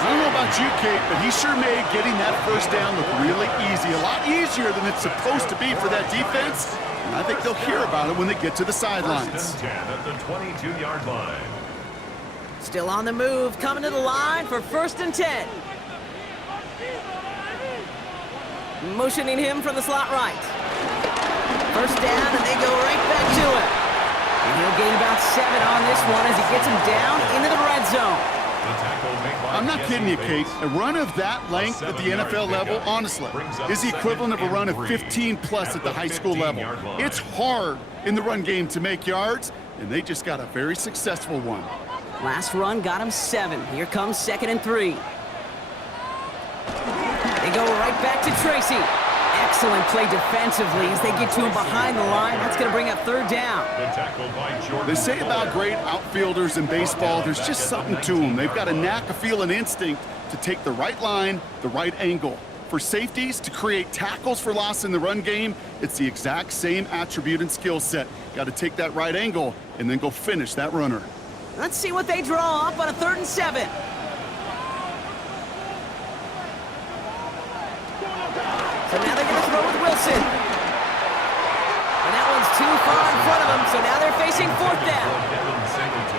I don't know about you, Kate, but he sure made getting that first down look really easy. A lot easier than it's supposed to be for that defense. And I think they'll hear about it when they get to the sidelines. First and 10 at the 22-yard line. Still on the move, coming to the line for first and 10. Motioning him from the slot right. First down, and they go right back to him. And he'll gain about 7 on this one as he gets him down into the red zone. I'm not kidding you, Kate. A run of that length at the NFL level, honestly, is the equivalent of a run of 15-plus at the high school level. It's hard in the run game to make yards, and they just got a very successful one. Last run got him 7. Here comes second and 3. They go right back to Tracy. Excellent play defensively as they get to him behind the line. That's going to bring up third down. They say about great outfielders in baseball, there's just something to them. They've got a knack, a feel, and instinct to take the right line, the right angle. For safeties, to create tackles for loss in the run game, it's the exact same attribute and skill set. Got to take that right angle and then go finish that runner. Let's see what they draw up on a 3rd and 7. So now they're going to throw with Wilson. And that one's too far in front of them, so now they're facing 4th down.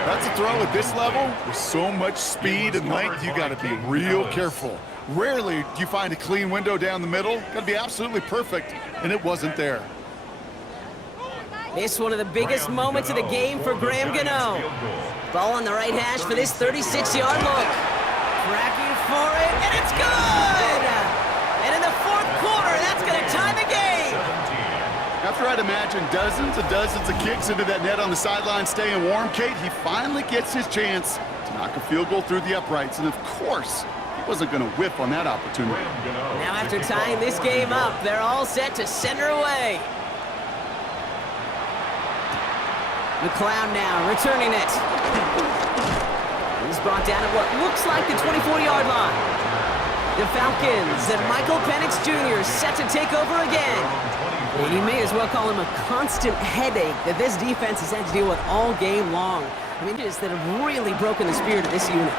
That's a throw at this level. With so much speed and length, you got to be real careful. Rarely do you find a clean window down the middle. Got to be absolutely perfect, and it wasn't there. This one of the biggest moments of the game for Graham Gano. Ball on the right hash for this 36-yard look. Cracking for it, and it's good! And in the 4th quarter, that's going to tie the game. After I'd imagine dozens and dozens of kicks into that net on the sideline staying warm, Kate, he finally gets his chance to knock a field goal through the uprights. And of course, he wasn't going to whiff on that opportunity. Now after tying this game up, they're all set to send her away. McLeod now returning it. He's brought down at what looks like the 24-yard line. The Falcons and Michael Penix Jr. set to take over again. And you may as well call him a constant headache that this defense has had to deal with all game long. I mean, just that have really broken the spirit of this unit.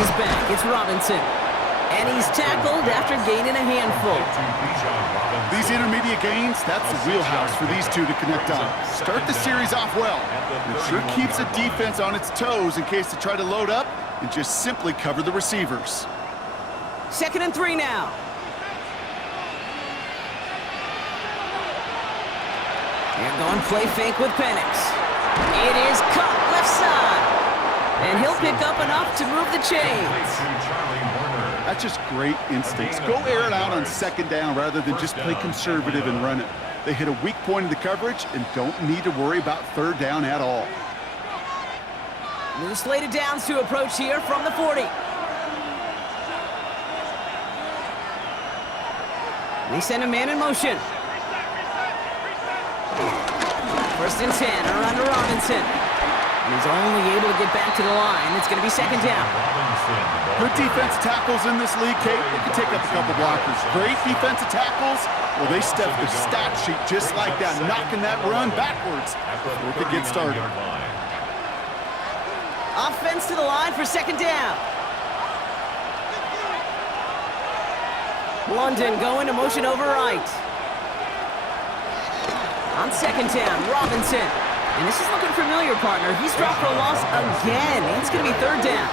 He's back. It's Robinson. And he's tackled after gaining a handful. These intermediate gains, that's the wheelhouse for these two to connect on. Start the series off well. It sure keeps the defense on its toes in case they try to load up and just simply cover the receivers. 2nd and 3 now. They're going play fake with Penix. It is caught left side. And he'll pick up enough to move the chains. That's just great instincts. Go air it out on 2nd down rather than just play conservative and run it. They hit a weak point in the coverage and don't need to worry about 3rd down at all. New slated downs to approach here from the 40. They send a man in motion. 1st and 10, around to Robinson. And he's only able to get back to the line. It's going to be 2nd down. Good defensive tackles in this league, Kate. They can take up a couple blockers. Great defensive tackles, well, they step the stat sheet just like that, knocking that run backwards before it gets started. runs to the line for second down. London going to motion over right. On second down, Robinson. And this is looking familiar, partner. He's dropped for a loss again. It's going to be third down.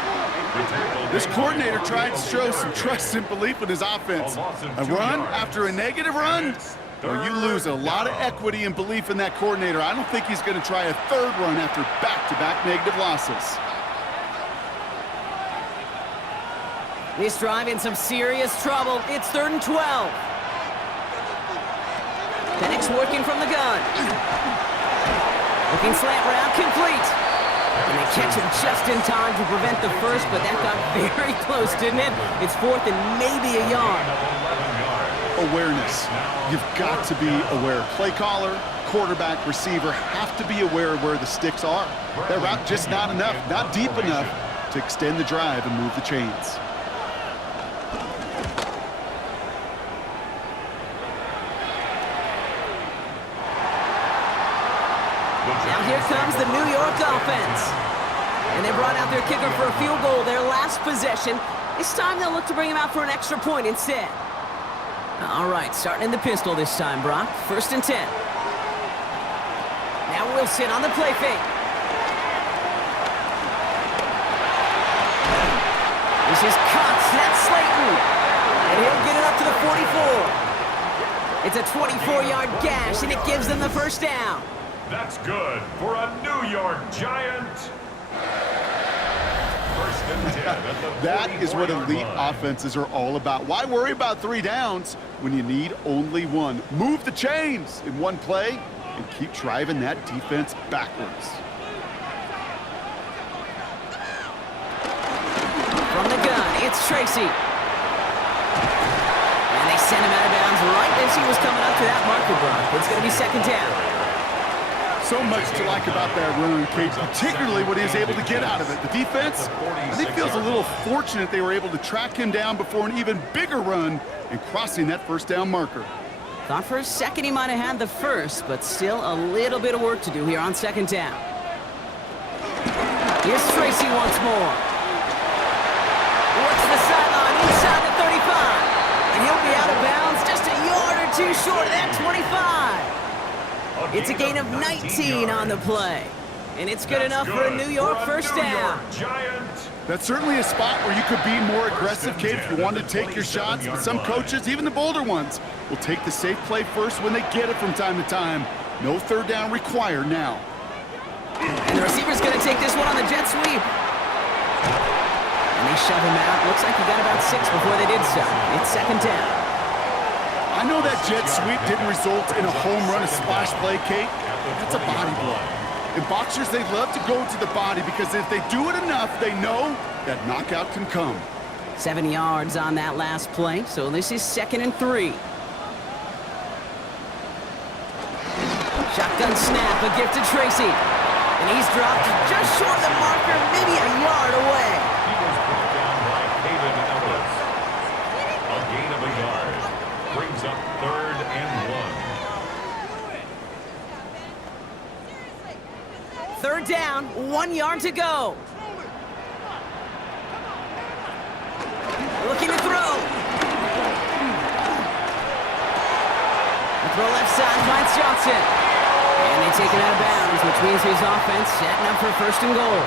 This coordinator tried to show some trust and belief in his offense. A run after a negative run? Well, you lose a lot of equity and belief in that coordinator. I don't think he's going to try a third run after back-to-back negative losses. This drive in some serious trouble. It's 3rd and 12. Penix working from the gun. Looking slant route, complete. And they catch him just in time to prevent the first, but that got very close, didn't it? It's 4th and maybe a yard. Awareness. You've got to be aware. Play caller, quarterback, receiver have to be aware of where the sticks are. That route just not enough, not deep enough to extend the drive and move the chains. Now here comes the New York offense. And they brought out their kicker for a field goal their last possession. This time they'll look to bring him out for an extra point instead. All right, starting in the pistol this time, Brock. 1st and 10. Now Wilson on the play fake. This is Cox. That's Slayton. And he'll get it up to the 44. It's a 24-yard gash, and it gives them the first down. That's good for a New York Giant. 1st and 10 at the That is what 44-yard elite line. offenses are all about. Why worry about 3 downs when you need only 1? Move the chains in one play and keep driving that defense backwards. From the gun, it's Tracy. And they send him out of bounds right as he was coming up to that marker, Brock. It's going to be second down. So much to like about that run, Kate, particularly what he was able to get out of it. The defense, I think, feels a little fortunate they were able to track him down before an even bigger run and crossing that first down marker. Thought for a second he might have had the first, but still a little bit of work to do here on second down. Here's Tracy once more. Works the sideline inside the 35. And he'll be out of bounds just a yard or 2 short of that 25. It's a gain of 19 on the play. And it's good enough for a New York first down. That's certainly a spot where you could be more aggressive, Kate, if you wanted to take your shots. But some coaches, even the bolder ones, will take the safe play first when they get it from time to time. No third down required now. And the receiver's going to take this one on the jet sweep. And they shove him out. Looks like he got about 6 before they did so. It's second down. I know that jet sweep didn't result in a home run, a splash play, Kate. That's a body blow. And boxers, they love to go to the body because if they do it enough, they know that knockout can come. 7 yards on that last play, so this is 2nd and 3. Shotgun snap, a gift to Tracy. And he's dropped just short of the marker, maybe a yard away. He was brought down by David Ellis. A gain of a yard. Brings up 3rd and 1. Third down, 1 yard to go. Looking to throw. The throw left side finds Johnson. And they take him out of bounds, which means his offense setting up for 1st and goal.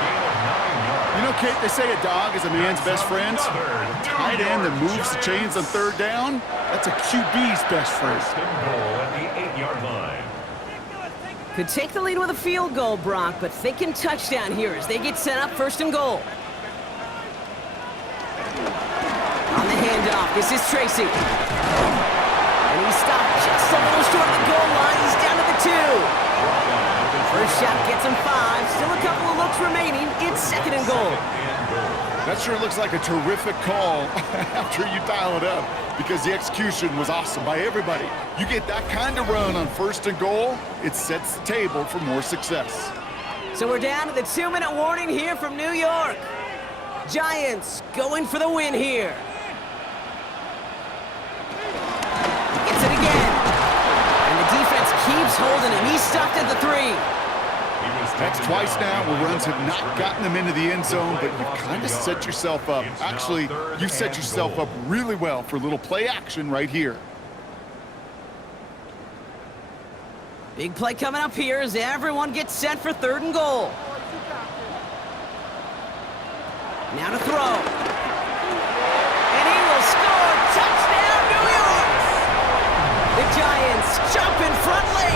You know, Kate, they say a dog is a man's best friend. A tight end that moves the chains on third down, that's a QB's best friend. 1st and goal at the 8-yard line. Could take the lead with a field goal, Brock, but thinking touchdown here as they get set up 1st and goal. On the handoff, this is Tracy. And he stopped just a little short of the goal line. He's down to the 2. First shot gets him 5. Still a couple of looks remaining. It's 2nd and goal. That sure looks like a terrific call after you dial it up because the execution was awesome by everybody. You get that kind of run on 1st and goal, it sets the table for more success. So we're down to the 2-minute warning here from New York. Giants going for the win here. Gets it again. And the defense keeps holding him. He's stopped at the 3. That's twice now where runs have not gotten them into the end zone, but you've kind of set yourself up. Actually, you set yourself up really well for a little play action right here. Big play coming up here as everyone gets set for 3rd and goal. Now to throw. And he will score. Touchdown, New York! The Giants jump in front late.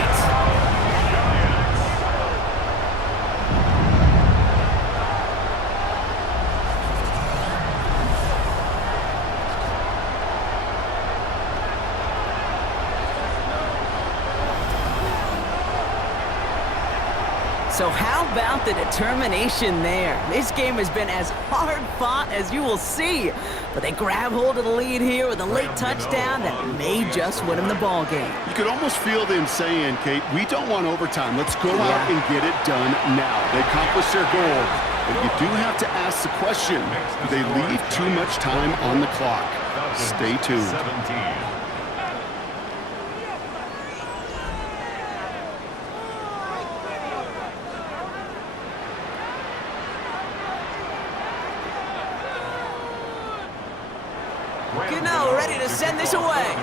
So how about the determination there? This game has been as hard fought as you will see. But they grab hold of the lead here with a late touchdown that may just win them the ball game. You could almost feel them saying, Kate, we don't want overtime. Let's go out and get it done now. They accomplished their goal. But you do have to ask the question, do they leave too much time on the clock? Stay tuned. 17. Gano ready to send this away.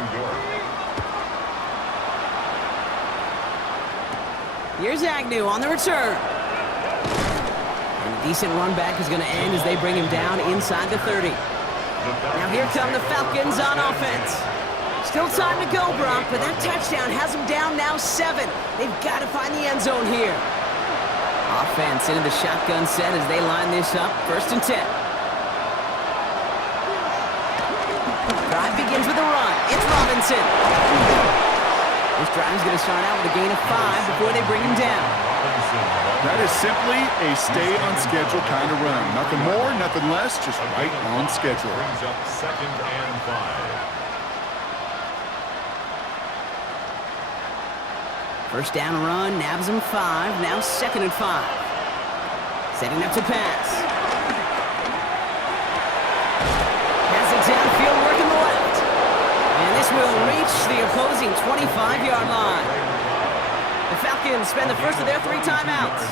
Here's Agnew on the return. And a decent run back is going to end as they bring him down inside the 30. Now here come the Falcons on offense. Still time to go, Brock, but that touchdown has them down now 7. They've got to find the end zone here. Offense into the shotgun set as they line this up. 1st and 10. Drive begins with a run. It's Robinson. This drive is going to start out with a gain of 5 before they bring him down. That is simply a stay on schedule kind of run. Nothing more, nothing less, just right on schedule. Brings up 2nd and 5. First down run, nabs him 5. Now 2nd and 5. Setting up to pass. Has it downfield, working the left. And this will reach the opposing 25-yard line. The Falcons spend the first of their 3 timeouts.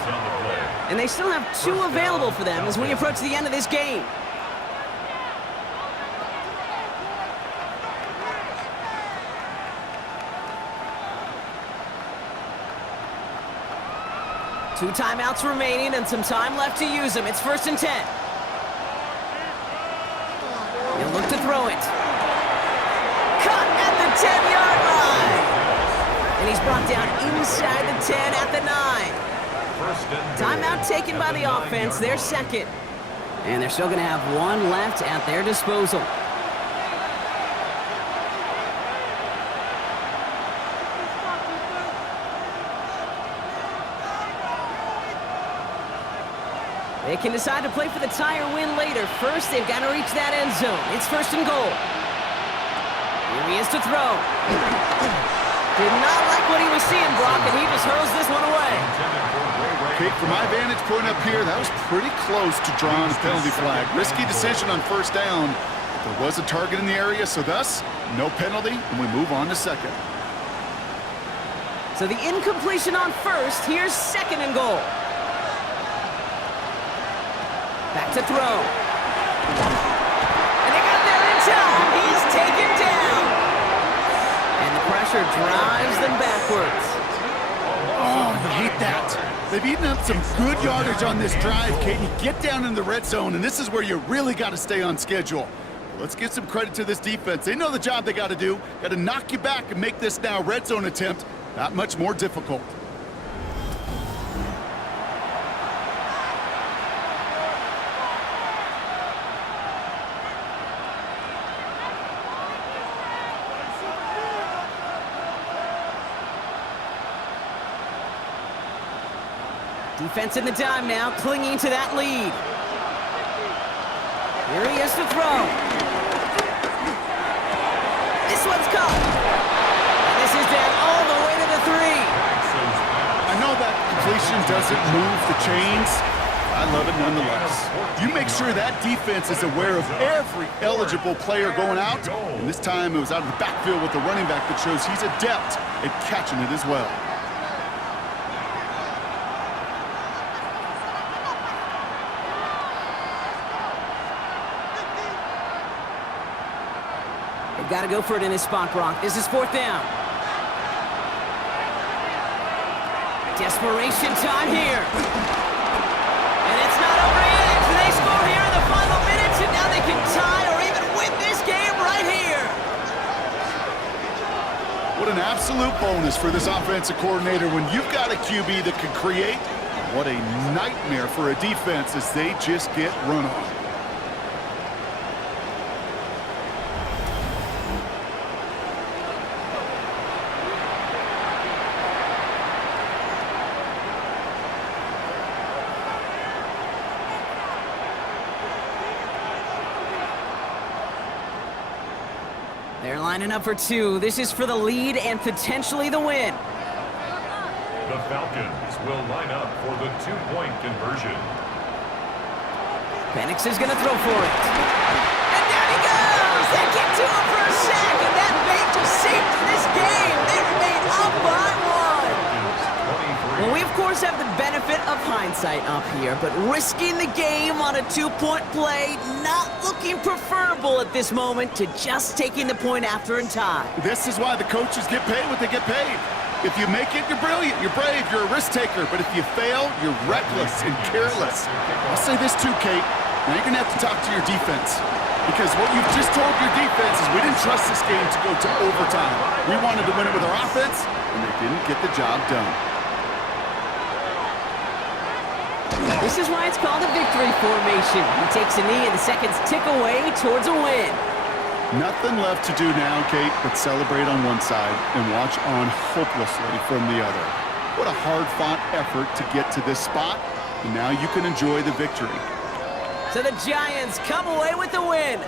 And they still have 2 available for them as we approach the end of this game. Two timeouts remaining and some time left to use them. It's 1st and 10. He'll look to throw it. Cut at the 10-yard line. And he's brought down inside the 10 at the 9. Timeout taken by the offense, their 2nd. And they're still going to have 1 left at their disposal. They can decide to play for the tie or win later. First, they've got to reach that end zone. It's 1st and goal. Here he is to throw. Did not like what he was seeing, Brock, and he just hurls this one away. Kate, from my vantage point up here, that was pretty close to drawing a penalty flag. Risky decision on 1st down. But there was a target in the area, so thus, no penalty, and we move on to 2nd. So the incompletion on 1st. Here's 2nd and goal. Back to throw. And they got there in time. He's taken down. And the pressure drives them backwards. Oh, I hate that. They've eaten up some good yardage on this drive, Kate. You get down in the red zone, and this is where you really got to stay on schedule. Let's give some credit to this defense. They know the job they got to do. Got to knock you back and make this now red zone attempt not much more difficult. Defense in the dime now, clinging to that lead. Here he is to throw. This one's caught. And this is down all the way to the 3. I know that completion doesn't move the chains. I love it nonetheless. You make sure that defense is aware of every eligible player going out. And this time it was out of the backfield with the running back that shows he's adept at catching it as well. They've got to go for it in his spot, Brock. This is 4th down. Desperation time here. And it's not over yet. They score here in the final minutes, and now they can tie or even win this game right here. What an absolute bonus for this offensive coordinator when you've got a QB that can create. What a nightmare for a defense as they just get run on. They're lining up for 2. This is for the lead and potentially the win. The Falcons will line up for the 2-point conversion. Penix is going to throw for it. And down he goes! They get to him for a sack, and that may just save this game. They remain up by 1. Well, we, of course, have the benefit of hindsight up here, but risking the game on a 2-point play, not looking preferable at this moment to just taking the point after and tie. This is why the coaches get paid what they get paid. If you make it, you're brilliant, you're brave, you're a risk taker. But if you fail, you're reckless and careless. I'll say this too, Kate. Now you're going to have to talk to your defense. Because what you've just told your defense is we didn't trust this game to go to overtime. We wanted to win it with our offense, and they didn't get the job done. This is why it's called a victory formation. He takes a knee and the seconds tick away towards a win. Nothing left to do now, Kate, but celebrate on one side and watch on hopelessly from the other. What a hard-fought effort to get to this spot, and now you can enjoy the victory. So the Giants come away with the win.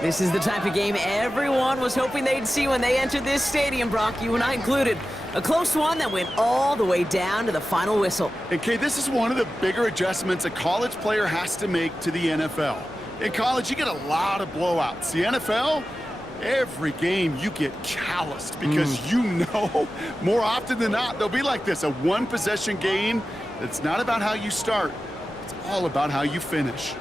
This is the type of game everyone was hoping they'd see when they entered this stadium, Brock, you and I included. A close one that went all the way down to the final whistle. And Kate, this is one of the bigger adjustments a college player has to make to the NFL. In college, you get a lot of blowouts. The NFL, every game you get calloused because you know more often than not they'll be like this, a one-possession game. It's not about how you start. It's all about how you finish.